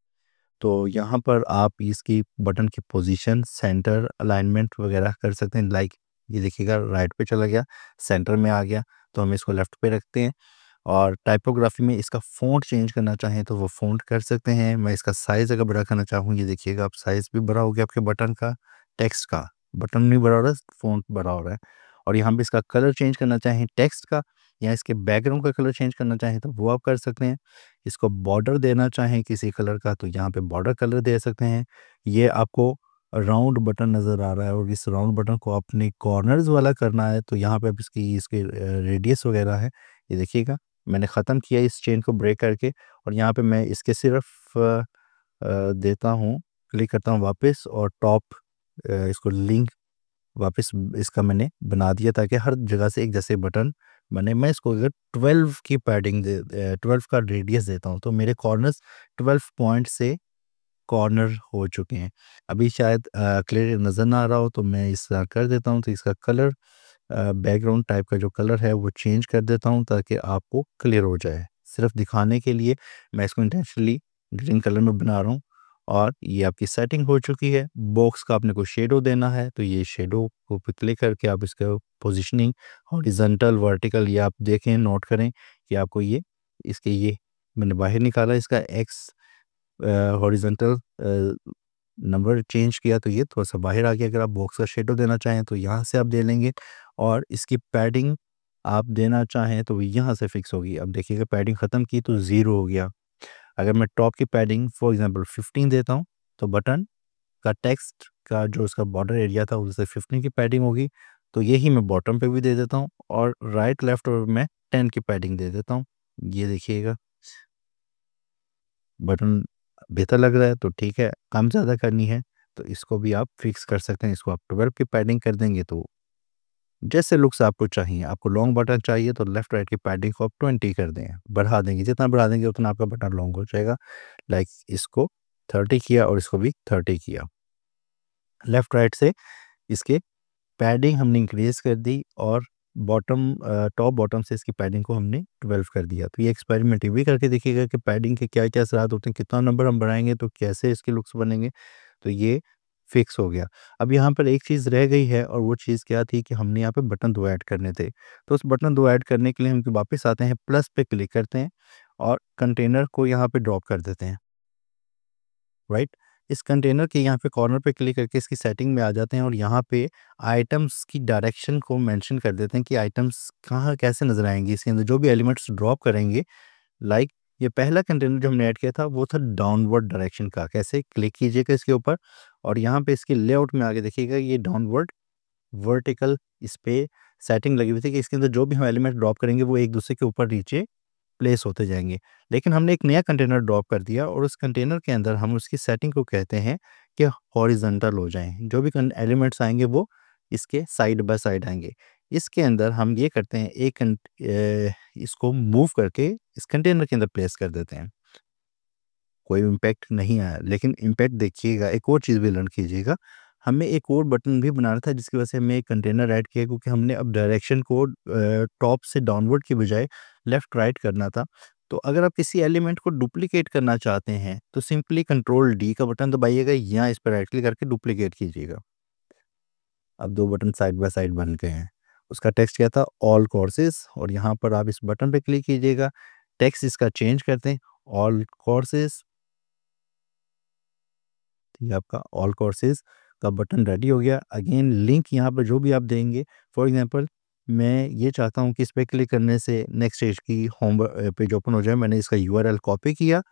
तो यहाँ पर आप इसकी बटन की पोजीशन, सेंटर, अलाइनमेंट वगैरह कर सकते हैं। लाइक ये देखिएगा राइट पे चला गया, सेंटर में आ गया, तो हम इसको लेफ्ट पे रखते हैं। और टाइपोग्राफी में इसका फ़ॉन्ट चेंज करना चाहें तो वो फ़ॉन्ट कर सकते हैं। मैं इसका साइज़ अगर बड़ा करना चाहूँ, ये देखिएगा अब साइज़ भी बड़ा हो गया आपके बटन का, टेक्स्ट का। बटन नहीं बड़ा हो रहा है, फ़ॉन्ट बड़ा हो रहा है। और यहाँ पे इसका कलर चेंज करना चाहें टेक्स्ट का, या इसके बैकग्राउंड का कलर चेंज करना चाहें तो वो आप कर सकते हैं। इसको बॉर्डर देना चाहें किसी कलर का, तो यहाँ पे बॉर्डर कलर दे सकते हैं। ये आपको राउंड बटन नज़र आ रहा है और इस राउंड बटन को आपने कॉर्नर्स वाला करना है, तो यहाँ पे आप इसकी इसके रेडियस वगैरह है, ये देखिएगा मैंने ख़त्म किया इस चेन को ब्रेक करके। और यहाँ पे मैं इसके सिर्फ देता हूँ, क्लिक करता हूँ वापस, और टॉप इसको लिंक वापस इसका मैंने बना दिया, ताकि हर जगह से एक जैसे बटन बने। मैं इसको अगर 12 की पैडिंग 12 का रेडियस देता हूँ, तो मेरे कॉर्नर्स 12 पॉइंट से कॉर्नर हो चुके हैं। अभी शायद क्लियर नज़र ना आ रहा हो, तो मैं इस तरह कर देता हूँ, तो इसका कलर बैकग्राउंड टाइप का जो कलर है वो चेंज कर देता हूँ, ताकि आपको क्लियर हो जाए। सिर्फ दिखाने के लिए मैं इसको इंटेंशनली ग्रीन कलर में बना रहा हूँ। और ये आपकी सेटिंग हो चुकी है। बॉक्स का आपने कोई शेडो देना है, तो ये शेडो को पे क्लिक करके आप इसका पोजीशनिंग हॉरिजॉन्टल, वर्टिकल, ये आप देखें, नोट करें कि आपको ये इसके ये मैंने बाहर निकाला इसका एक्स हॉरिजॉन्टल नंबर चेंज किया, तो ये थोड़ा-सा बाहर आ गया। अगर आप बॉक्स का शेडो देना चाहें तो यहाँ से आप दे लेंगे, और इसकी पैडिंग आप देना चाहें तो वो यहाँ से फिक्स होगी। अब देखिएगा पैडिंग ख़त्म की तो 0 हो गया। अगर मैं टॉप की पैडिंग फॉर एग्ज़ाम्पल 15 देता हूँ, तो बटन का टेक्स्ट का जो उसका बॉर्डर एरिया था उससे 15 की पैडिंग होगी। तो यही मैं बॉटम पे भी दे देता हूँ, और राइट, लेफ्ट और मैं 10 की पैडिंग दे देता हूँ। ये देखिएगा बटन बेहतर लग रहा है, तो ठीक है। कम ज़्यादा करनी है तो इसको भी आप फिक्स कर सकते हैं। इसको आप 12 की पैडिंग कर देंगे तो जैसे लुक्स आपको चाहिए। आपको लॉन्ग बटन चाहिए तो लेफ्ट राइट की पैडिंग को आप 20 कर दें, बढ़ा देंगे। जितना बढ़ा देंगे उतना आपका बटन लॉन्ग हो जाएगा। लाइक इसको 30 किया और इसको भी 30 किया। लेफ्ट राइट से इसके पैडिंग हमने इंक्रीज़ कर दी, और टॉप बॉटम से इसकी पैडिंग को हमने 12 कर दिया। तो ये एक्सपेरिमेंट ये भी करके देखिएगा कि पैडिंग के क्या-क्या असरात होते हैं, कितना नंबर हम बढ़ाएँगे तो कैसे इसके लुक्स बनेंगे। तो ये फिक्स हो गया। अब यहाँ पर एक चीज़ रह गई है, और वो चीज़ क्या थी कि हमने यहाँ पे बटन 2 ऐड करने थे। तो उस बटन 2 ऐड करने के लिए हम वापस आते हैं, प्लस पे क्लिक करते हैं, और कंटेनर को यहाँ पे ड्रॉप कर देते हैं। राइट? इस कंटेनर के यहाँ पे कॉर्नर पे क्लिक करके इसकी सेटिंग में आ जाते हैं, और यहाँ पे आइटम्स की डायरेक्शन को मेंशन कर देते हैं कि आइटम्स कहाँ कैसे नज़र आएँगी। इसके अंदर जो भी एलिमेंट्स ड्रॉप करेंगे, लाइक ये पहला कंटेनर जो हमने ऐड किया था वो था डाउनवर्ड डायरेक्शन का। कैसे? क्लिक कीजिएगा इसके ऊपर, और यहाँ पे इसके लेआउट में आके देखिएगा ये डाउनवर्ड वर्टिकल इस पे सेटिंग लगी हुई थी कि इसके अंदर जो भी हम एलिमेंट ड्रॉप करेंगे वो एक दूसरे के ऊपर नीचे प्लेस होते जाएँगे। लेकिन हमने एक नया कंटेनर ड्रॉप कर दिया, और उस कंटेनर के अंदर हम उसकी सेटिंग को कहते हैं कि हॉरिज़ॉन्टल हो जाएँ। जो भी कन एलिमेंट्स आएँगे वो इसके साइड बाय साइड आएँगे। इसके अंदर हम ये करते हैं, इसको मूव करके इस कंटेनर के अंदर प्लेस कर देते हैं। कोई इम्पैक्ट नहीं आया, लेकिन इम्पैक्ट देखिएगा, एक और चीज़ भी लर्न कीजिएगा। हमें एक और बटन भी बनाना था जिसकी वजह से हमने एक कंटेनर ऐड किया, क्योंकि हमने अब डायरेक्शन को टॉप से डाउनवर्ड की बजाय लेफ्ट राइट करना था। तो अगर आप किसी एलिमेंट को डुप्लिकेट करना चाहते हैं तो सिंपली कंट्रोल डी का बटन दबाइएगा, या इस पर राइट क्लिक करके डुप्लिकेट कीजिएगा। अब 2 बटन साइड बाय साइड बन गए हैं। उसका टेक्स्ट क्या था? ऑल कोर्सेज़, और यहाँ पर आप इस बटन पे क्लिक कीजिएगा। टेक्स्ट इसका चेंज करते हैं, ऑल कोर्सेज़, ये आपका ऑल कोर्सेज़ का बटन रेडी हो गया। अगेन लिंक यहाँ पर जो भी आप देंगे, फॉर एग्ज़ाम्पल मैं ये चाहता हूँ कि इस पे क्लिक करने से नेक्स्ट स्टेज की पेज ओपन हो जाए। मैंने इसका यूआरएल कॉपी किया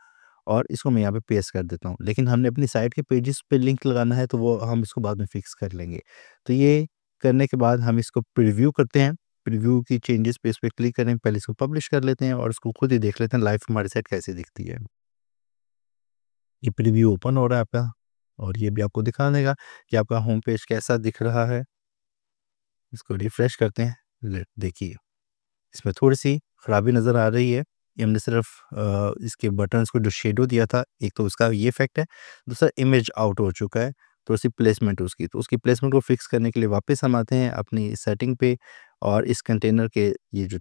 और इसको मैं यहाँ पे पेस्ट कर देता हूँ। लेकिन हमने अपनी साइट के पेजेस पे लिंक लगाना है, तो वो हम इसको बाद में फिक्स कर लेंगे। तो ये करने के बाद हम इसको प्रीव्यू करते हैं। प्रीव्यू की चेंजेस पे इस पे क्लिक करें, पहले इसको पब्लिश कर लेते हैं और इसको खुद ही देख लेते हैं लाइव हमारी साइट कैसी दिखती है। ये प्रीव्यू ओपन हो रहा है आपका और ये भी आपको दिखा देगा कि आपका होम पेज कैसा दिख रहा है। इसको रिफ्रेश करते हैं। देखिए इसमें थोड़ी-सी खराबी नज़र आ रही है। ये हमने सिर्फ़ इसके बटन्स को जो शेडो दिया था, एक तो उसका ये इफ़ेक्ट है, दूसरा इमेज आउट हो चुका है, थोड़ी-सी प्लेसमेंट उसकी। तो उसकी प्लेसमेंट को फ़िक्स करने के लिए वापस हम आते हैं अपनी सेटिंग पे और इस कंटेनर के ये जो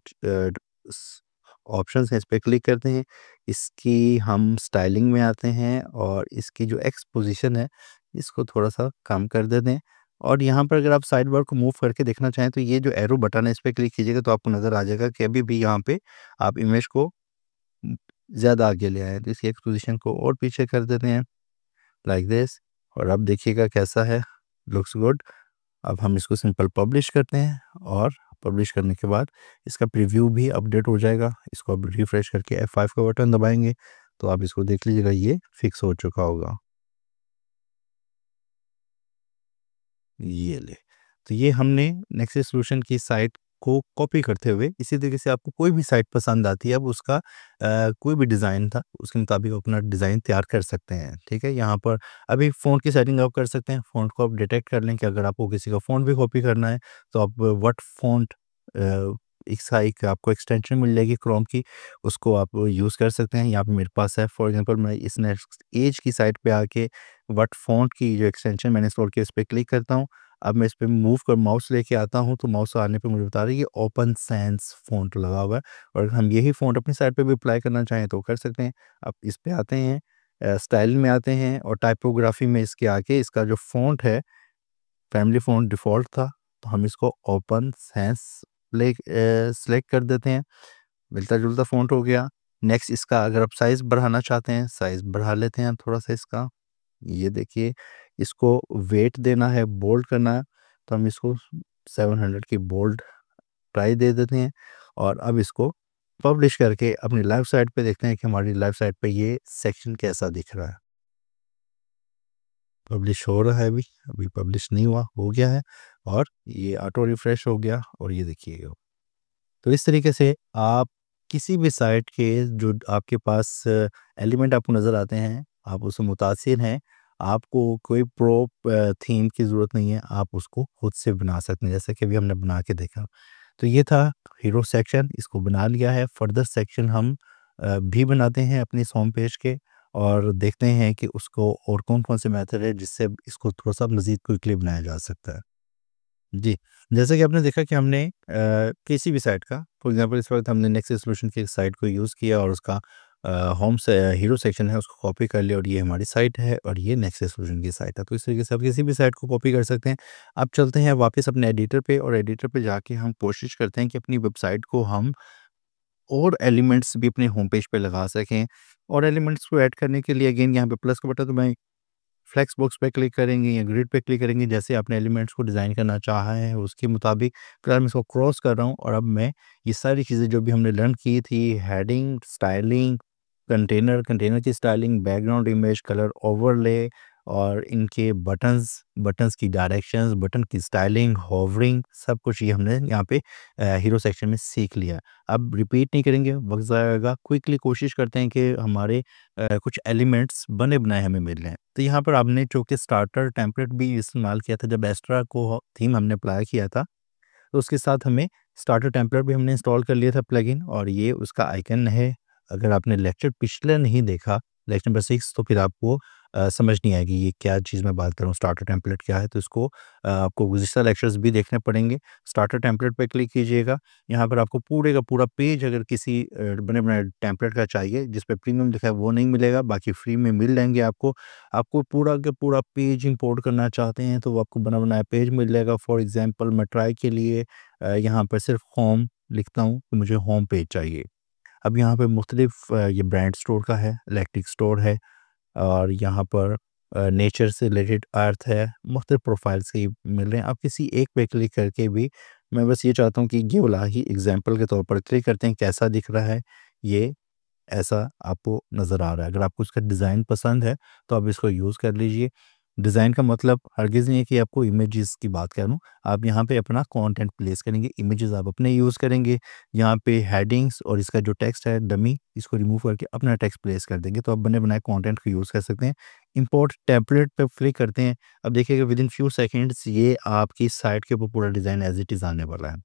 स ऑप्शंस हैं, इस पे क्लिक करते हैं। इसकी हम स्टाइलिंग में आते हैं और इसकी जो एक्स पोज़ीशन है, इसको थोड़ा-सा कम कर देते हैं। और यहाँ पर अगर आप साइड बार को मूव करके देखना चाहें तो ये जो एरो बटन है इस पे क्लिक कीजिएगा तो आपको नज़र आ जाएगा कि अभी भी यहाँ पे आप इमेज को उम, ज़्यादा आगे ले आएँ। तो इसकी एक पोज़ीशन को और पीछे कर देते हैं लाइक दिस और अब देखिएगा कैसा है, लुक्स गुड। अब हम इसको सिंपल पब्लिश करते हैं और पब्लिश करने के बाद इसका प्रीव्यू भी अपडेट हो जाएगा। इसको अब रिफ्रेश करके F5 का बटन दबाएँगे तो आप इसको देख लीजिएगा ये फिक्स हो चुका होगा। ये ले। तो ये हमने नेक्सस सॉल्यूशन की साइट को कॉपी करते हुए इसी तरीके से आपको कोई भी साइट पसंद आती है, अब उसका कोई भी डिज़ाइन था, उसके मुताबिक अपना डिज़ाइन तैयार कर सकते हैं, ठीक है? यहाँ पर अभी फ़ॉन्ट की सेटिंग आप कर सकते हैं, फ़ॉन्ट को आप डिटेक्ट कर लें कि अगर आपको किसी का फ़ॉन्ट भी कॉपी करना है, तो आप व्हाट फ़ॉन्ट इसका एक आपको एक्सटेंशन मिल जाएगी क्रोम की, उसको आप यूज़ कर सकते हैं। यहाँ पे मेरे पास है, फॉर एग्ज़ाम्पल मैं इस नेक्स्ट एज की साइट पे आके व्हाट फ़ॉन्ट की जो एक्सटेंशन मैंने इंस्टॉल किया, इस पे क्लिक करता हूँ। अब मैं इस पे मूव कर माउस लेके आता हूँ, तो माउस आने पे मुझे बता रही है कि ओपन सैंस फ़ॉन्ट लगा हुआ है और हम यही फ़ॉन्ट अपनी साइट पे भी अप्लाई करना चाहें तो कर सकते हैं। अब इस पे आते हैं स्टाइल में आते हैं और टाइपोग्राफी में इसके आके इसका जो फ़ॉन्ट है, फैमिली फ़ॉन्ट डिफ़ॉल्ट था, तो हम इसको ओपन सैंस सेलेक्ट कर देते हैं। मिलता-जुलता फ़ॉन्ट हो गया। नेक्स्ट इसका अगर आप साइज़ बढ़ाना चाहते हैं, साइज़ बढ़ा लेते हैं थोड़ा-सा इसका। ये देखिए, इसको वेट देना है, बोल्ड करना है, तो हम इसको 700 की बोल्ड प्राइस दे देते हैं और अब इसको पब्लिश करके अपनी लाइव साइट पे देखते हैं कि हमारी लाइव साइट पे ये सेक्शन कैसा दिख रहा है। पब्लिश हो रहा है अभी, अभी पब्लिश नहीं हुआ, हो गया है और ये ऑटो रिफ्रेश हो गया और ये देखिए। तो इस तरीके से आप किसी भी साइट के जो आपके पास एलिमेंट आपको नज़र आते हैं, आप उससे मुतासिर हैं, आपको कोई थीम की ज़रूरत नहीं है, आप उसको खुद से बना सकते हैं, जैसे कि अभी हमने बना के देखा। तो ये था हीरो सेक्शन, इसको बना लिया है, फर्दर सेक्शन हम भी बनाते हैं अपनी इस होम पेज के और देखते हैं कि उसको और कौन-कौन से मेथड है जिससे इसको थोड़ा-सा मज़ीद क्विकली बनाया जा सकता है। जी, जैसा कि आपने देखा कि हमने किसी भी साइट का फॉर एग्ज़ाम्पल इस वक़्त हमने नेक्स्ट सॉल्यूशन की साइट को यूज़ किया और उसका होम से हीरो सेक्शन है उसको कॉपी कर लिया और ये हमारी साइट है और ये नेक्स्ट सॉल्यूशन की साइट है। तो इस तरीके से आप किसी भी साइट को कॉपी कर सकते हैं। अब चलते हैं वापस अपने एडिटर पे और एडिटर पे जाके हम कोशिश करते हैं कि अपनी वेबसाइट को हम और एलिमेंट्स भी अपने होम पेज पे लगा सकें और एलिमेंट्स को ऐड करने के लिए अगेन यहाँ पे प्लस का बटन दबाएँ, फ्लेक्स बॉक्स पे क्लिक करेंगे या ग्रिड पे क्लिक करेंगे जैसे आपने एलिमेंट्स को डिज़ाइन करना चाहा है उसके मुताबिक। फिलहाल मैं इसको क्रॉस कर रहा हूँ और अब मैं ये सारी चीज़ें जो भी हमने लर्न की थी हेडिंग, स्टाइलिंग, कंटेनर की styling, background image, colour overlay और इनके बटन्स की डायरेक्शंस, बटन की स्टाइलिंग, होवरिंग सब कुछ ये हमने यहाँ पे हीरो सेक्शन में सीख लिया। अब रिपीट नहीं करेंगे, वक़्त ज़ाया होगा। क्विकली कोशिश करते हैं कि हमारे कुछ एलिमेंट्स बने-बनाए हमें मिल जाएँ। तो यहाँ पर आपने चूँकि स्टार्टर टेम्पलेट भी इस्तेमाल किया था जब एस्ट्रा को थीम हमने अप्लाई किया था, तो उसके साथ हमें स्टार्टर टेम्पलेट भी हमने इंस्टॉल कर लिया था प्लगइन और ये उसका आइकन है। अगर आपने लेक्चर पिछला नहीं देखा, लेक्चर नंबर 6 तो फिर आपको समझ नहीं आएगी ये क्या चीज़ मैं बात कर रहा हूँ, स्टार्टर टेम्पलेट क्या है? तो इसको आपको गुज़िश्ता लेक्चर्स भी देखने पड़ेंगे। स्टार्टर टेम्पलेट पे क्लिक कीजिएगा। यहाँ पर आपको पूरे का पूरा पेज अगर किसी बने-बनाए टेम्पलेट का चाहिए, जिस पे प्रीमियम लिखा है वो नहीं मिलेगा, बाकी फ्री में मिल जाएँगे आपको। आपको पूरा का पूरा पेज इंपोर्ट करना चाहते हैं तो वो आपको बना-बनाया पेज मिल जाएगा। फॉर एग्ज़ाम्पल मैं ट्राई के लिए यहाँ पर सिर्फ़ होम लिखता हूँ कि मुझे होम पेज चाहिए। अब यहाँ पे मुख्तलिफ़ ये ब्रांड स्टोर का है, इलेक्ट्रिक स्टोर है और यहाँ पर नेचर से रिलेटेड अर्थ है, मुख्तलिफ प्रोफाइल्स के मिल रहे हैं। आप किसी एक पे क्लिक करके भी, मैं बस ये चाहता हूँ कि ये वाला ही एग्जांपल के तौर पर क्लिक करते हैं, कैसा दिख रहा है, ये ऐसा आपको नज़र आ रहा है। अगर आपको इसका डिज़ाइन पसंद है, तो आप इसको यूज़ कर लीजिए। डिज़ाइन का मतलब हरगिज़ नहीं है कि आपको इमेजेस की बात करूँ। आप यहाँ पे अपना कंटेंट प्लेस करेंगे, इमेजेस आप अपने यूज़ करेंगे। यहाँ पे हेडिंग्स और इसका जो टेक्स्ट है डमी, इसको रिमूव करके अपना टेक्स्ट प्लेस कर देंगे, तो आप बने-बनाए कंटेंट को यूज़ कर सकते हैं। इंपोर्ट टेम्पलेट पे क्लिक करते हैं। अब देखिएगा विदिन फ्यू सेकंड्स ये आपकी साइट के ऊपर पूरा डिज़ाइन एज़ इट इज़ आने वाला है।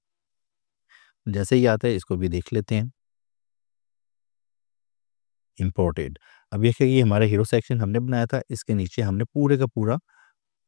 जैसे ही आता है इसको भी देख लेते हैं। इम्पोर्टेड। अब देखिए ये हमारा हीरो सेक्शन हमने बनाया था, इसके नीचे हमने पूरे का पूरा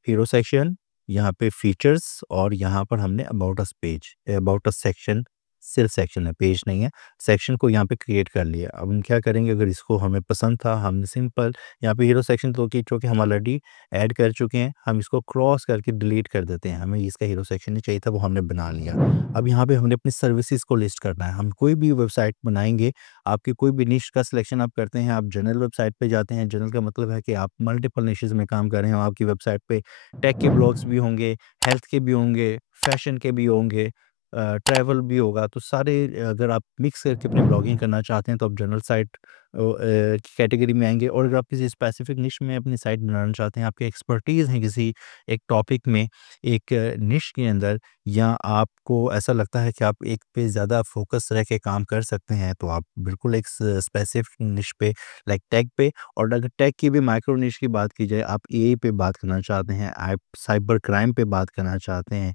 हीरो सेक्शन, यहाँ पे फीचर्स और यहाँ पर हमने about us page, about us section, सिर्फ सेक्शन है, पेज नहीं है। सेक्शन को यहाँ पे क्रिएट कर लिया। अब हम क्या करेंगे, अगर इसको हमें पसंद था, हमने सिंपल यहाँ पे हीरो सेक्शन तो कि चूँकि हम ऑलरेडी ऐड कर चुके हैं, हम इसको क्रॉस करके डिलीट कर देते हैं। हमें इसका हीरो सेक्शन नहीं चाहिए था, वो हमने बना लिया। अब यहाँ पे हमने अपनी सर्विसेज़ को लिस्ट करना है। हम कोई भी वेबसाइट बनाएँगे, आपकी कोई भी निश का सिलेक्शन आप करते हैं, आप जनरल वेबसाइट पे जाते हैं। जनरल का मतलब है कि आप मल्टीपल निशेज़ में काम कर रहे हो। आपकी वेबसाइट पे टेक के ब्लॉग्स भी होंगे, हेल्थ के भी होंगे, फैशन के भी होंगे, ट्रैवल भी होगा, तो सारे अगर आप मिक्स करके अपनी ब्लॉगिंग करना चाहते हैं, तो आप जनरल साइट की कैटेगरी में आएँगे। और अगर आप किसी स्पेसिफिक निश में अपनी साइट बनाना चाहते हैं, आपकी एक्सपर्टीज़ है किसी एक टॉपिक में, एक निश के अंदर, या आपको ऐसा लगता है कि आप एक पे ज़्यादा फ़ोकस रह के काम कर सकते हैं, तो आप बिल्कुल एक स्पेसिफिक निश पे, लाइक टेक पे। और अगर टेक की भी माइक्रो निश की बात की जाए, आप एआई पे बात करना चाहते हैं, आप साइबर क्राइम पे बात करना चाहते हैं,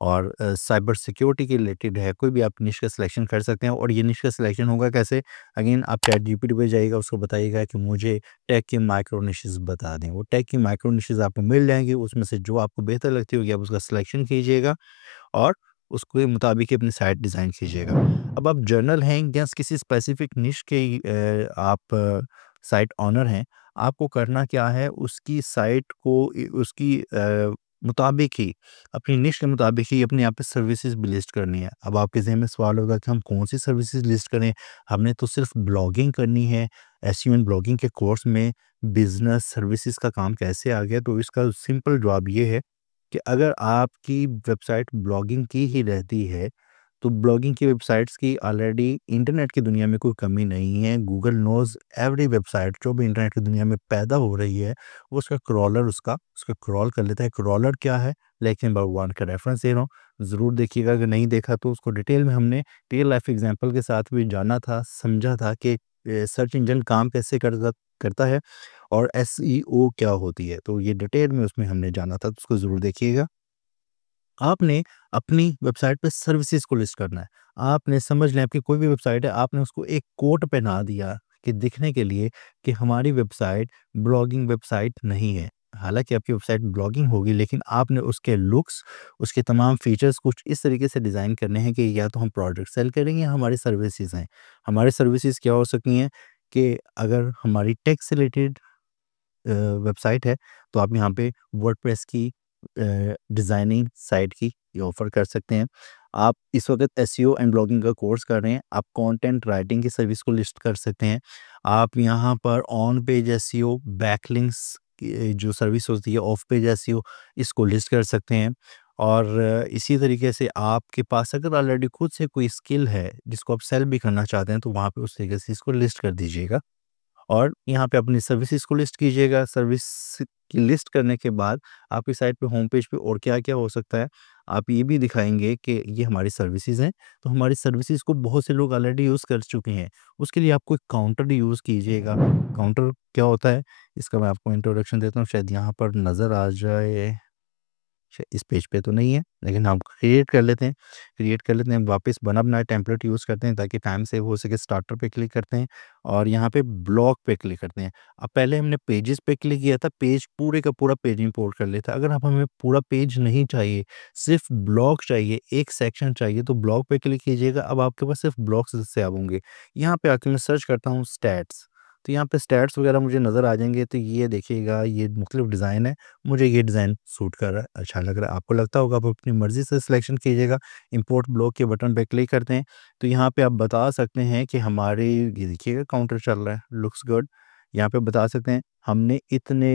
और साइबर सिक्योरिटी के रिलेटेड है, कोई भी आप निश का सिलेक्शन कर सकते हैं। और ये निश का सिलेक्शन होगा कैसे? अगेन आप चैट जीपीटी पे जाइएगा, उसको बताइएगा कि मुझे टेक की माइक्रो निशेज़ बता दें। वो टेक की माइक्रो निशेज़ आपको मिल जाएँगी, उसमें से जो आपको बेहतर लगती होगी आप उसका सिलेक्शन कीजिएगा और उसके मुताबिक ही अपनी साइट डिज़ाइन कीजिएगा। अब आप जर्नल हैं या किसी स्पेसिफिक निश के आप साइट ओनर हैं, आपको करना क्या है, उसकी साइट को उसकी मुताबिक ही, अपनी निश के मुताबिक ही अपने यहाँ पे सर्विसेज़ भी लिस्ट करनी है। अब आपके ज़हन में सवाल होगा कि हम कौन-सी सर्विसेज़ लिस्ट करें? हमने तो सिर्फ़ ब्लॉगिंग करनी है, एसईओ एंड ब्लॉगिंग के कोर्स में बिज़नेस सर्विसेज़ का काम कैसे आ गया? तो इसका सिंपल जवाब ये है कि अगर आपकी वेबसाइट ब्लॉगिंग की ही रहती है, तो ब्लॉगिंग की वेबसाइट्स की ऑलरेडी इंटरनेट की दुनिया में कोई कमी नहीं है। गूगल नोज़ एवरी वेबसाइट जो भी इंटरनेट की दुनिया में पैदा हो रही है, वो उसका क्रॉलर उसका क्रॉल कर लेता है। क्रॉलर क्या है? लेक्चर नंबर 1 का रेफ़रेंस दे रहा हूँ, ज़रूर देखिएगा। अगर नहीं देखा तो उसको डिटेल में हमने रियल लाइफ़ एग्ज़ाम्पल के साथ भी जाना था, समझा था कि सर्च इंजन काम कैसे करता है और एसईओ क्या होती है। तो ये डिटेल में उसमें हमने जाना था, तो उसको ज़रूर देखिएगा। आपने अपनी वेबसाइट पे सर्विसेज़ को लिस्ट करना है। आपने समझ लें, आपकी कोई भी वेबसाइट है, आपने उसको एक कोट पहना दिया कि दिखने के लिए कि हमारी वेबसाइट ब्लॉगिंग वेबसाइट नहीं है। हालाँकि आपकी वेबसाइट ब्लॉगिंग होगी, लेकिन आपने उसके लुक्स, उसके तमाम फीचर्स कुछ इस तरीके से डिज़ाइन करने हैं कि या तो हम प्रोडक्ट सेल करेंगे या हमारी सर्विसेज़ हैं। हमारी सर्विसेज़ क्या हो सकती हैं कि अगर हमारी टेक से रिलेटेड वेबसाइट है, तो आप यहाँ पे वर्डप्रेस की डिज़ाइनिंग साइट की ये ऑफ़र कर सकते हैं। आप इस वक़्त एसईओ एंड ब्लॉगिंग का कोर्स कर रहे हैं, आप कंटेंट राइटिंग की सर्विस को लिस्ट कर सकते हैं। आप यहाँ पर ऑन पेज एसईओ, बैकलिंक्स की जो सर्विस होती है, ऑफ पेज एसईओ, इसको लिस्ट कर सकते हैं। और इसी तरीके से आपके पास अगर ऑलरेडी खुद से कोई स्किल है, जिसको आप सेल भी करना चाहते हैं, तो वहाँ पे उस तरीके से इसको लिस्ट कर दीजिएगा। और यहाँ पे अपनी सर्विसेज़ को लिस्ट कीजिएगा। सर्विस की लिस्ट करने के बाद आपकी साइट पे होम पेज पे और क्या-क्या हो सकता है, आप ये भी दिखाएँगे कि ये हमारी सर्विसेज़ हैं। तो हमारी सर्विसेज़ को बहुत से लोग ऑलरेडी यूज़ कर चुके हैं। उसके लिए आप कोई काउंटर यूज़ कीजिएगा। काउंटर क्या होता है? इसका मैं आपको इंट्रोडक्शन देता हूँ, शायद यहाँ पर नज़र आ जाए। इस पेज पे तो नहीं है, लेकिन हम क्रिएट कर लेते हैं, वापस बना बनाया टेम्पलेट यूज़ करते हैं ताकि टाइम सेव हो सके। स्टार्टर पे क्लिक करते हैं और यहाँ पे ब्लॉग पे क्लिक करते हैं। अब पहले हमने पेजेस पे क्लिक किया था, पेज पूरे का पूरा पेज इंपोर्ट कर लेता। अगर आप हमें पूरा पेज नहीं चाहिए, सिर्फ ब्लॉग चाहिए, एक सेक्शन चाहिए, तो ब्लॉग पे क्लिक कीजिएगा। अब आपके पास सिर्फ ब्लॉग्स से होंगे। यहाँ पे आके मैं सर्च करता हूँ स्टैट्स, तो यहाँ पे स्टैट्स वगैरह मुझे नज़र आ जाएँगे। तो ये देखिएगा, ये मुख्तलिफ डिज़ाइन है। मुझे ये डिज़ाइन सूट कर रहा है, अच्छा लग रहा है। आपको लगता होगा, आप अपनी मर्ज़ी से सिलेक्शन कीजिएगा। इंपोर्ट ब्लॉग के बटन पे क्लिक करते हैं, तो यहाँ पे आप बता सकते हैं कि हमारे ये देखिएगा काउंटर चल रहा है, लुक्स गुड। यहाँ पे बता सकते हैं हमने इतने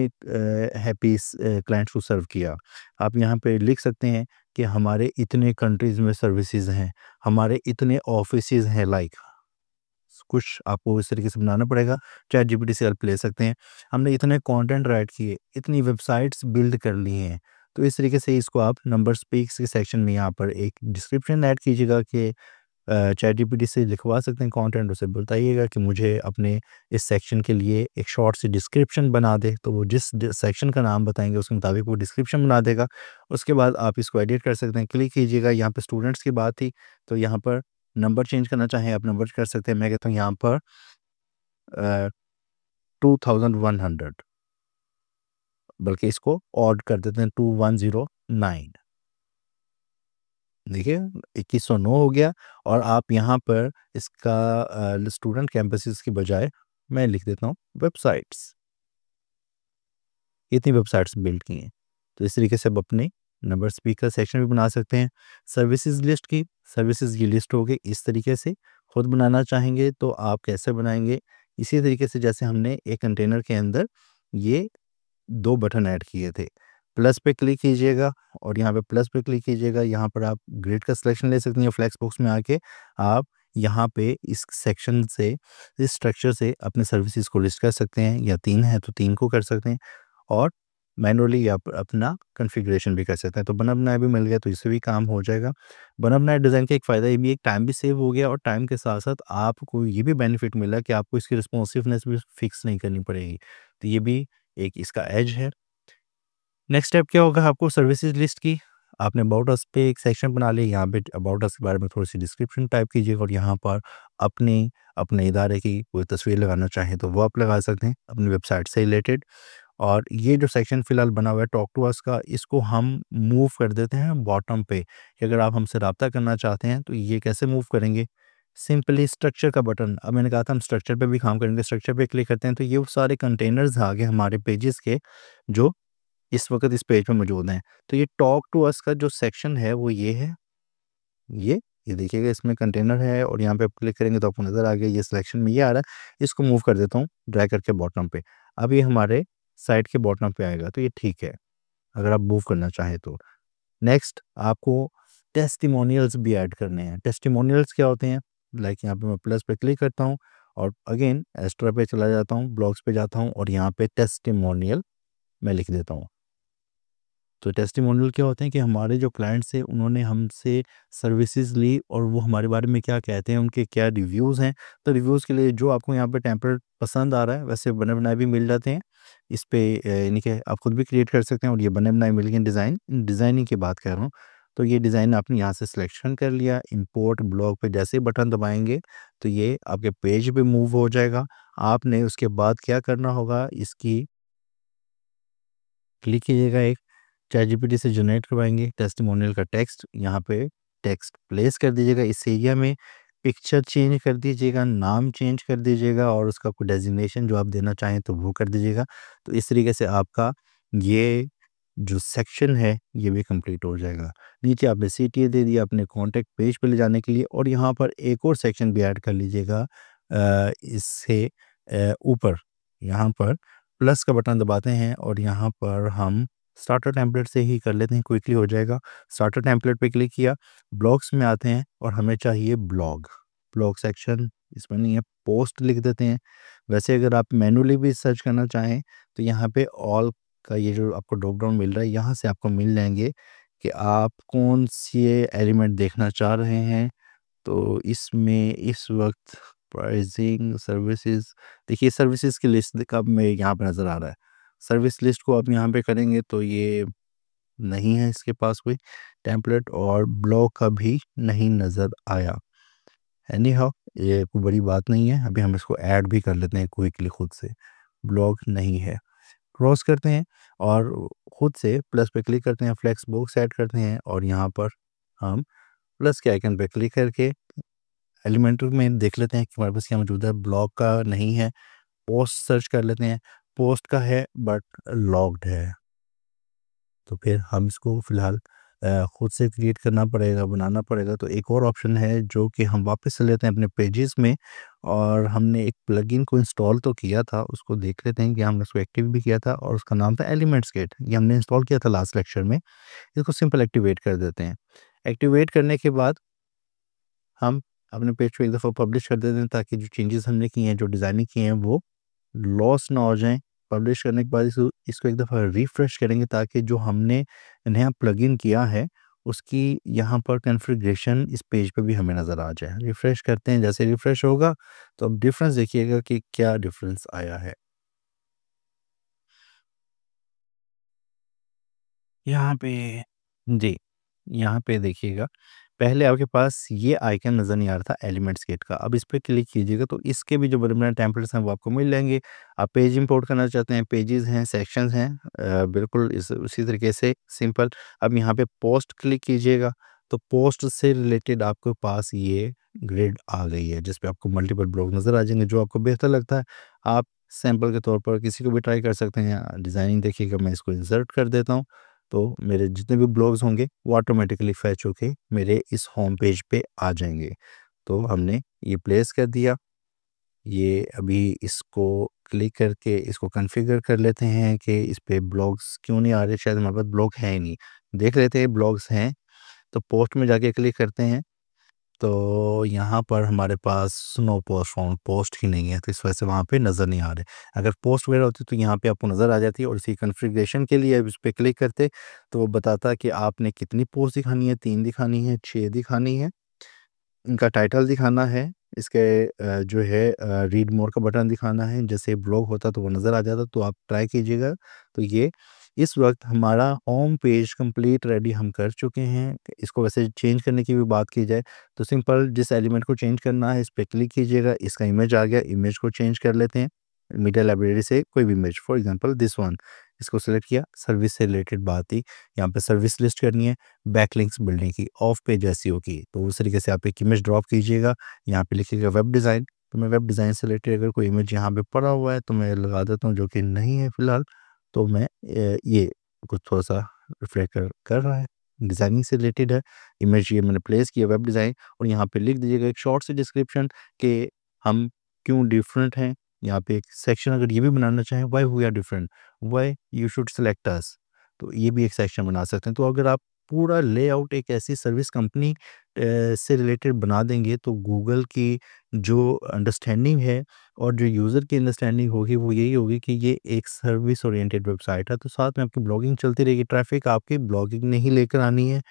हैप्पी क्लाइंट्स को सर्व किया। आप यहाँ पे लिख सकते हैं कि हमारे इतने कंट्रीज़ में सर्विसेज़ हैं, हमारे इतने ऑफ़िसेज़ हैं लाइक कुछ आपको इस तरीके से बनाना पड़ेगा, चैट जीपीटी से हेल्प ले सकते हैं। हमने इतने कंटेंट राइट किए, इतनी वेबसाइट्स बिल्ड कर ली हैं, तो इस तरीके से इसको आप नंबर स्पीक्स के सेक्शन में यहाँ पर एक डिस्क्रिप्शन ऐड कीजिएगा कि चैट जीपीटी से लिखवा सकते हैं कंटेंट, उसे बताइएगा कि मुझे अपने इस सेक्शन के लिए एक शॉर्ट सी डिस्क्रिप्शन बना दे, तो वो जिस सेक्शन का नाम बताएँगे उसके मुताबिक वो डिस्क्रिप्शन बना देगा। उसके बाद आप इसको एडिट कर सकते हैं, क्लिक कीजिएगा, यहाँ पे स्टूडेंट्स की बात थी, तो यहाँ पर नंबर चेंज करना चाहें आप नंबर कर सकते हैं। मैं कहता हूँ यहाँ पर 2100, बल्कि इसको ऑड कर देते हैं 2109। देखिए 2109 हो गया और आप यहाँ पर इसका स्टूडेंट कैंपसेस की बजाय मैं लिख देता हूँ वेबसाइट्स। इतनी वेबसाइट्स बिल्ड की हैं। तो इस तरीके से आप अपने नंबर स्पीकर सेक्शन भी बना सकते हैं। सर्विसेज लिस्ट की सर्विसेज की लिस्ट हो गई इस तरीके से। खुद बनाना चाहेंगे तो आप कैसे बनाएंगे? इसी तरीके से जैसे हमने एक कंटेनर के अंदर ये 2 बटन ऐड किए थे। प्लस पे क्लिक कीजिएगा और यहाँ पे प्लस पे क्लिक कीजिएगा, यहाँ पर आप ग्रिड का सिलेक्शन ले सकते हैं, फ्लेक्स बॉक्स में आके आप यहाँ पे इस सेक्शन से, इस स्ट्रक्चर से अपने सर्विसेज़ को लिस्ट कर सकते हैं, या 3 है तो 3 को कर सकते हैं और मैनुअली आप अपना कॉन्फ़िगरेशन भी कर सकते हैं। तो बना-बनाया भी मिल गया तो इससे भी काम हो जाएगा। बना-बनाया डिज़ाइन का एक फ़ायदा ये भी है, टाइम भी सेव हो गया और टाइम के साथ-साथ आपको ये भी बेनिफिट मिला कि आपको इसकी रिस्पॉन्सिवनेस भी फिक्स नहीं करनी पड़ेगी। तो ये भी एक इसका एज है। नेक्स्ट स्टेप क्या होगा आपको सर्विसेज लिस्ट की आपने अबाउट अस पे एक सेक्शन बना लिया, यहाँ पे अबाउट अस के बारे में थोड़ी सी डिस्क्रिप्शन टाइप कीजिएगा और यहाँ पर अपने अपने इदारे की कोई तस्वीर लगाना चाहें तो वो आप लगा सकते हैं अपनी वेबसाइट से रिलेटेड। और ये जो सेक्शन फिलहाल बना हुआ है टॉक टू अस का, इसको हम मूव कर देते हैं बॉटम पे कि अगर आप हमसे रब्ता करना चाहते हैं तो ये कैसे मूव करेंगे। सिंपली स्ट्रक्चर का बटन, अब मैंने कहा था हम स्ट्रक्चर पे भी काम करेंगे, स्ट्रक्चर पे क्लिक करते हैं तो ये वो सारे कंटेनर्स आ गए हमारे पेजेस के जो इस वक़्त इस पेज पे मौजूद हैं। तो ये टॉक टू अस का जो सेक्शन है वो ये है, ये ये देखिएगा इसमें कंटेनर है और यहाँ पे आप क्लिक करेंगे तो आपको नज़र आ गया ये सिलेक्शन में ये आ रहा है। इसको मूव कर देता हूँ ड्रैग करके बॉटम पे। अब ये हमारे साइट के बॉटम पे आएगा तो ये ठीक है, अगर आप मूव करना चाहें तो। नेक्स्ट आपको टेस्टिमोनियल्स भी ऐड करने हैं। टेस्टिमोनियल्स क्या होते हैं? लाइक यहाँ पे मैं प्लस पे क्लिक करता हूँ और अगेन एक्स्ट्रा पे चला जाता हूँ, ब्लॉग्स पे जाता हूँ और यहाँ पे टेस्टिमोनियल मैं लिख देता हूँ। तो टेस्टिमोनियल क्या होते हैं कि हमारे जो क्लाइंट्स हैं उन्होंने हमसे सर्विसेज ली और वो हमारे बारे में क्या कहते हैं, उनके क्या रिव्यूज़ हैं। तो रिव्यूज़ के लिए जो आपको यहाँ पे टेम्पलेट पसंद आ रहा है वैसे बने बनाए भी मिल जाते हैं। इस पे यानी कि आप खुद भी क्रिएट कर सकते हैं और ये बने बनाए मिल गए डिज़ाइन, डिज़ाइनिंग की बात कर रहा हूँ। तो ये डिज़ाइन आपने यहाँ से सिलेक्शन कर लिया, इम्पोर्ट ब्लॉग पे जैसे ही बटन दबाएँगे तो ये आपके पेज पे मूव हो जाएगा। आपने उसके बाद क्या करना होगा, इसकी क्लिक कीजिएगा एक चैटजीपीटी से जनरेट करवाएँगे टेस्टिमोनियल का टेक्स्ट, यहाँ पे टेक्स्ट प्लेस कर दीजिएगा इस एरिया में, पिक्चर चेंज कर दीजिएगा, नाम चेंज कर दीजिएगा और उसका कोई डेज़िग्नेशन जो आप देना चाहें तो वो कर दीजिएगा। तो इस तरीके से आपका ये जो सेक्शन है ये भी कंप्लीट हो जाएगा। नीचे आपने सीटीए दे दिया अपने कॉन्टैक्ट पेज पे ले जाने के लिए और यहाँ पर एक और सेक्शन भी ऐड कर लीजिएगा इससे ऊपर यहाँ पर प्लस का बटन दबाते हैं और यहाँ पर हम स्टार्टर टेम्पलेट से ही कर लेते हैं, क्विकली हो जाएगा। स्टार्टर टेम्पलेट पे क्लिक किया, ब्लॉग्स में आते हैं और हमें चाहिए ब्लॉग। ब्लॉग सेक्शन इसमें नहीं है, पोस्ट लिख देते हैं। वैसे अगर आप मैनुअली भी सर्च करना चाहें तो यहाँ पे ऑल का ये जो आपको ड्रॉप डाउन मिल रहा है, यहाँ से आपको मिल जाएँगे कि आप कौन से एलिमेंट देखना चाह रहे हैं। तो इसमें इस वक़्त प्राइसिंग, सर्विसेज़, देखिए सर्विसेज़ की लिस्ट का अब मैं यहाँ पे नज़र आ रहा है। सर्विस लिस्ट को आप यहाँ पे करेंगे तो ये नहीं है इसके पास कोई टेम्पलेट और ब्लॉग का भी नहीं नज़र आया। एनी हाउ ये कोई बड़ी बात नहीं है, अभी हम इसको ऐड भी कर लेते हैं क्विकली खुद से। ब्लॉग नहीं है, क्रॉस करते हैं और खुद से प्लस पे क्लिक करते हैं, फ्लेक्स बॉक्स ऐड करते हैं और यहाँ पर हम प्लस के आइकन पे क्लिक करके एलिमेंटर में देख लेते हैं कि हमारे पास क्या मौजूद है। ब्लॉग का नहीं है, पोस्ट सर्च कर लेते हैं, पोस्ट का है बट लॉग्ड है। तो फिर हम इसको फ़िलहाल खुद से क्रिएट करना पड़ेगा, बनाना पड़ेगा। तो एक और ऑप्शन है जो कि हम वापस चले जाते हैं अपने पेजेस में, और हमने एक प्लगइन को इंस्टॉल तो किया था, उसको देख लेते हैं कि हमने उसको एक्टिव भी किया था, और उसका नाम था एलिमेंट्स किट। ये हमने इंस्टॉल किया था लास्ट लेक्चर में। इसको सिंपल एक्टिवेट कर देते हैं। एक्टिवेट करने के बाद हम अपने पेज पे एक दफ़ा पब्लिश कर देते हैं, ताकि जो चेंजेस हमने किए हैं, जो डिज़ाइनिंग की हैं, वो लॉस ना हो जाएँ। पब्लिश करने के बाद इसको इसको एक दफ़ा रिफ्रेश करेंगे, ताकि जो हमने नया प्लगइन किया है, उसकी यहाँ पर कॉन्फ़िगरेशन इस पेज पे भी हमें नज़र आ जाए। रिफ्रेश करते हैं, जैसे रिफ्रेश होगा तो अब डिफ़रेंस देखिएगा कि क्या डिफ़रेंस आया है। यहाँ पे जी, यहाँ पे देखिएगा, पहले आपके पास ये आइकन नज़र नहीं आ रहा था एलिमेंट्स किट का। अब इस पे क्लिक कीजिएगा तो इसके भी जो बने-बनाए टेम्पलेट्स हैं वो आपको मिल जाएँगे। आप पेज इंपोर्ट करना चाहते हैं, पेजेज़ हैं, सेक्शंस हैं, बिल्कुल इस उसी तरीके से सिंपल। अब यहाँ पे पोस्ट क्लिक कीजिएगा, तो पोस्ट से रिलेटेड आपके पास ये ग्रिड आ गई है, जिसपे आपको मल्टीपल ब्लॉक नज़र आ जाएँगे, जो आपको बेहतर लगता है। आप सैंपल के तौर पर किसी को भी ट्राई कर सकते हैं। डिज़ाइनिंग देखिएगा, मैं इसको इंसर्ट कर देता हूँ। तो मेरे जितने भी ब्लॉग्स होंगे वो ऑटोमेटिकली फैच होके मेरे इस होम पेज पे आ जाएँगे। तो हमने ये प्लेस कर दिया। ये अभी इसको क्लिक करके इसको कॉन्फ़िगर कर लेते हैं कि इस पे ब्लॉग्स क्यों नहीं आ रहे, शायद हमारे पास ब्लॉग है ही नहीं। देख लेते हैं ब्लॉग्स हैं, तो पोस्ट में जाके क्लिक करते हैं। तो यहाँ पर हमारे पास नो पोस्ट फाउंड, पोस्ट ही नहीं है, तो इस वजह से वहाँ पे नज़र नहीं आ रहे। अगर पोस्ट वगैरह होती तो यहाँ पे आपको नज़र आ जाती, और इसी कॉन्फ़िगरेशन के लिए अब इस पे क्लिक करते तो वो बताता कि आपने कितनी पोस्ट दिखानी है, 3 दिखानी है, 6 दिखानी है। इनका टाइटल दिखाना है, इसके जो है रीड मोर का बटन दिखाना है। जैसे ब्लॉग होता तो वो नज़र आ जाता, तो आप ट्राई कीजिएगा। तो ये इस वक़्त हमारा होम पेज कंप्लीट रेडी हम कर चुके हैं। इसको वैसे चेंज करने की भी बात की जाए तो सिंपल जिस एलिमेंट को चेंज करना है इस पे क्लिक कीजिएगा, इसका इमेज आ गया, इमेज को चेंज कर लेते हैं। मीडिया लाइब्रेरी से कोई भी image, for example this one, इसको सेलेक्ट किया, सर्विस से रिलेटेड बात थी। यहाँ पे सर्विस लिस्ट करनी है, बैकलिंक्स बिल्डिंग की, ऑफ पेज एसईओ की। तो उस तरीके से आप एक इमेज ड्रॉप कीजिएगा, यहाँ पे लिखिएगा वेब डिज़ाइन। तो मैं वेब डिज़ाइन से रिलेटेड अगर कोई इमेज यहाँ पे पड़ा हुआ है तो मैं लगा देता हूँ, जो कि नहीं है फ़िलहाल। तो मैं ये कुछ थोड़ा-सा रिफ्लेक्ट कर रहा है, डिज़ाइनिंग से रिलेटेड है। इमेज ये मैंने प्लेस किया वेब डिज़ाइन, और यहाँ पे लिख दीजिएगा एक शॉर्ट सी डिस्क्रिप्शन कि हम क्यों डिफरेंट हैं। यहाँ पे एक सेक्शन अगर ये भी बनाना चाहें, why we are different, why you should select us, तो ये भी एक सेक्शन बना सकते हैं। तो अगर आप पूरा लेआउट एक ऐसी सर्विस कंपनी से रिलेटेड बना देंगे, तो गूगल की जो अंडरस्टैंडिंग है और जो यूज़र की अंडरस्टैंडिंग होगी वो यही होगी कि ये एक सर्विस ओरिएंटेड वेबसाइट है। तो साथ में आपकी ब्लॉगिंग चलती रहेगी, ट्रैफ़िक आपकी ब्लॉगिंग ने ही लेकर आनी है,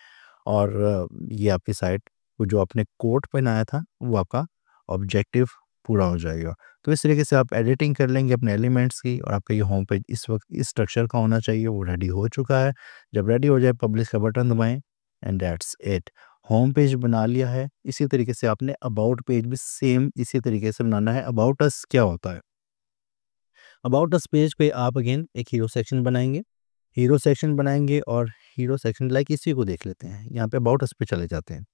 और ये आपकी साइट को जो आपने कोड बनाया था वो आपका ऑब्जेक्टिव पूरा हो जाएगा। तो इस तरीके से आप एडिटिंग कर लेंगे अपने एलिमेंट्स की, और आपका ये होम पेज इस वक्त इस स्ट्रक्चर का होना चाहिए, वो रेडी हो चुका है। जब रेडी हो जाए पब्लिश का बटन दबाएं, and that's it. Home page बना लिया है। इसी तरीके से आपने अबाउट पेज भी सेम इसी तरीके से बनाना है। अबाउट अस क्या होता है? अबाउट अस पेज पे आप अगेन एक हीरो सेक्शन बनाएंगे। हीरो सेक्शन बनाएंगे, और हीरो सेक्शन लाइक इसी को देख लेते हैं, यहाँ पे अबाउट अस पे चले जाते हैं।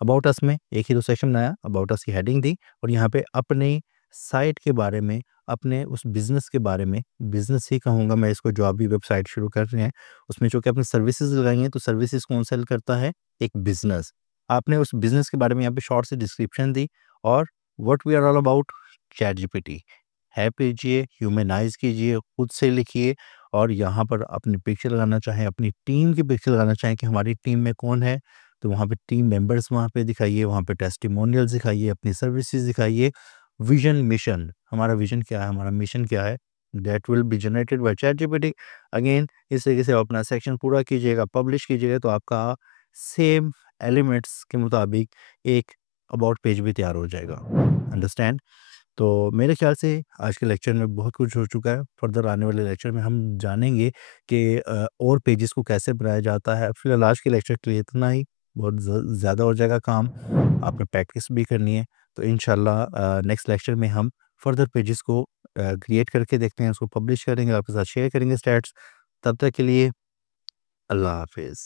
अबाउट अस में एक हीरो सेक्शन बनाया, अबाउट अस की हेडिंग दी, और यहाँ पे अपने साइट के बारे में, अपने उस बिज़नेस के बारे में, बिज़नेस ही कहूँगा मैं इसको, जो आप भी वेबसाइट शुरू कर रहे हैं, उसमें चूँकि आपने सर्विसेज़ लगाई हैं, तो सर्विसेज़ कौन सेल करता है? एक बिज़नेस। आपने उस बिज़नेस के बारे में यहाँ पे शॉर्ट सी डिस्क्रिप्शन दी, और what we are all about, ChatGPT. है कीजिए, ह्यूमनाइज़ कीजिए, खुद से लिखिए, और यहाँ पर अपनी पिक्चर लगाना चाहें, अपनी टीम की पिक्चर लगाना चाहें कि हमारी टीम में कौन है, तो वहाँ पे टीम मेंबर्स वहाँ पे दिखाइए, वहाँ पे टेस्टिमोनियल्स दिखाइए, अपनी सर्विसेज़ दिखाइए, विज़न, मिशन, हमारा विज़न क्या है, हमारा मिशन क्या है, that will be generated by ChatGPT. Again इस तरीके से आप अपना सेक्शन पूरा कीजिएगा, पब्लिश कीजिएगा, तो आपका सेम एलिमेंट्स के मुताबिक एक अबाउट पेज भी तैयार हो जाएगा। अंडरस्टैंड? तो मेरे ख़्याल से आज के लेक्चर में बहुत कुछ हो चुका है। फर्दर आने वाले लेक्चर में हम जानेंगे कि और पेजेस को कैसे बनाया जाता है। फ़िलहाल आज के लेक्चर के लिए इतना ही। बहुत ज़्यादा हो जाएगा काम, आपने प्रैक्टिस भी करनी है। तो इंशाल्लाह नेक्स्ट लेक्चर में हम फर्दर पेजेस को क्रिएट करके देखते हैं, उसको पब्लिश करेंगे, आपके साथ शेयर करेंगे स्टैट्स। तब तक के लिए अल्लाह हाफ़िज़।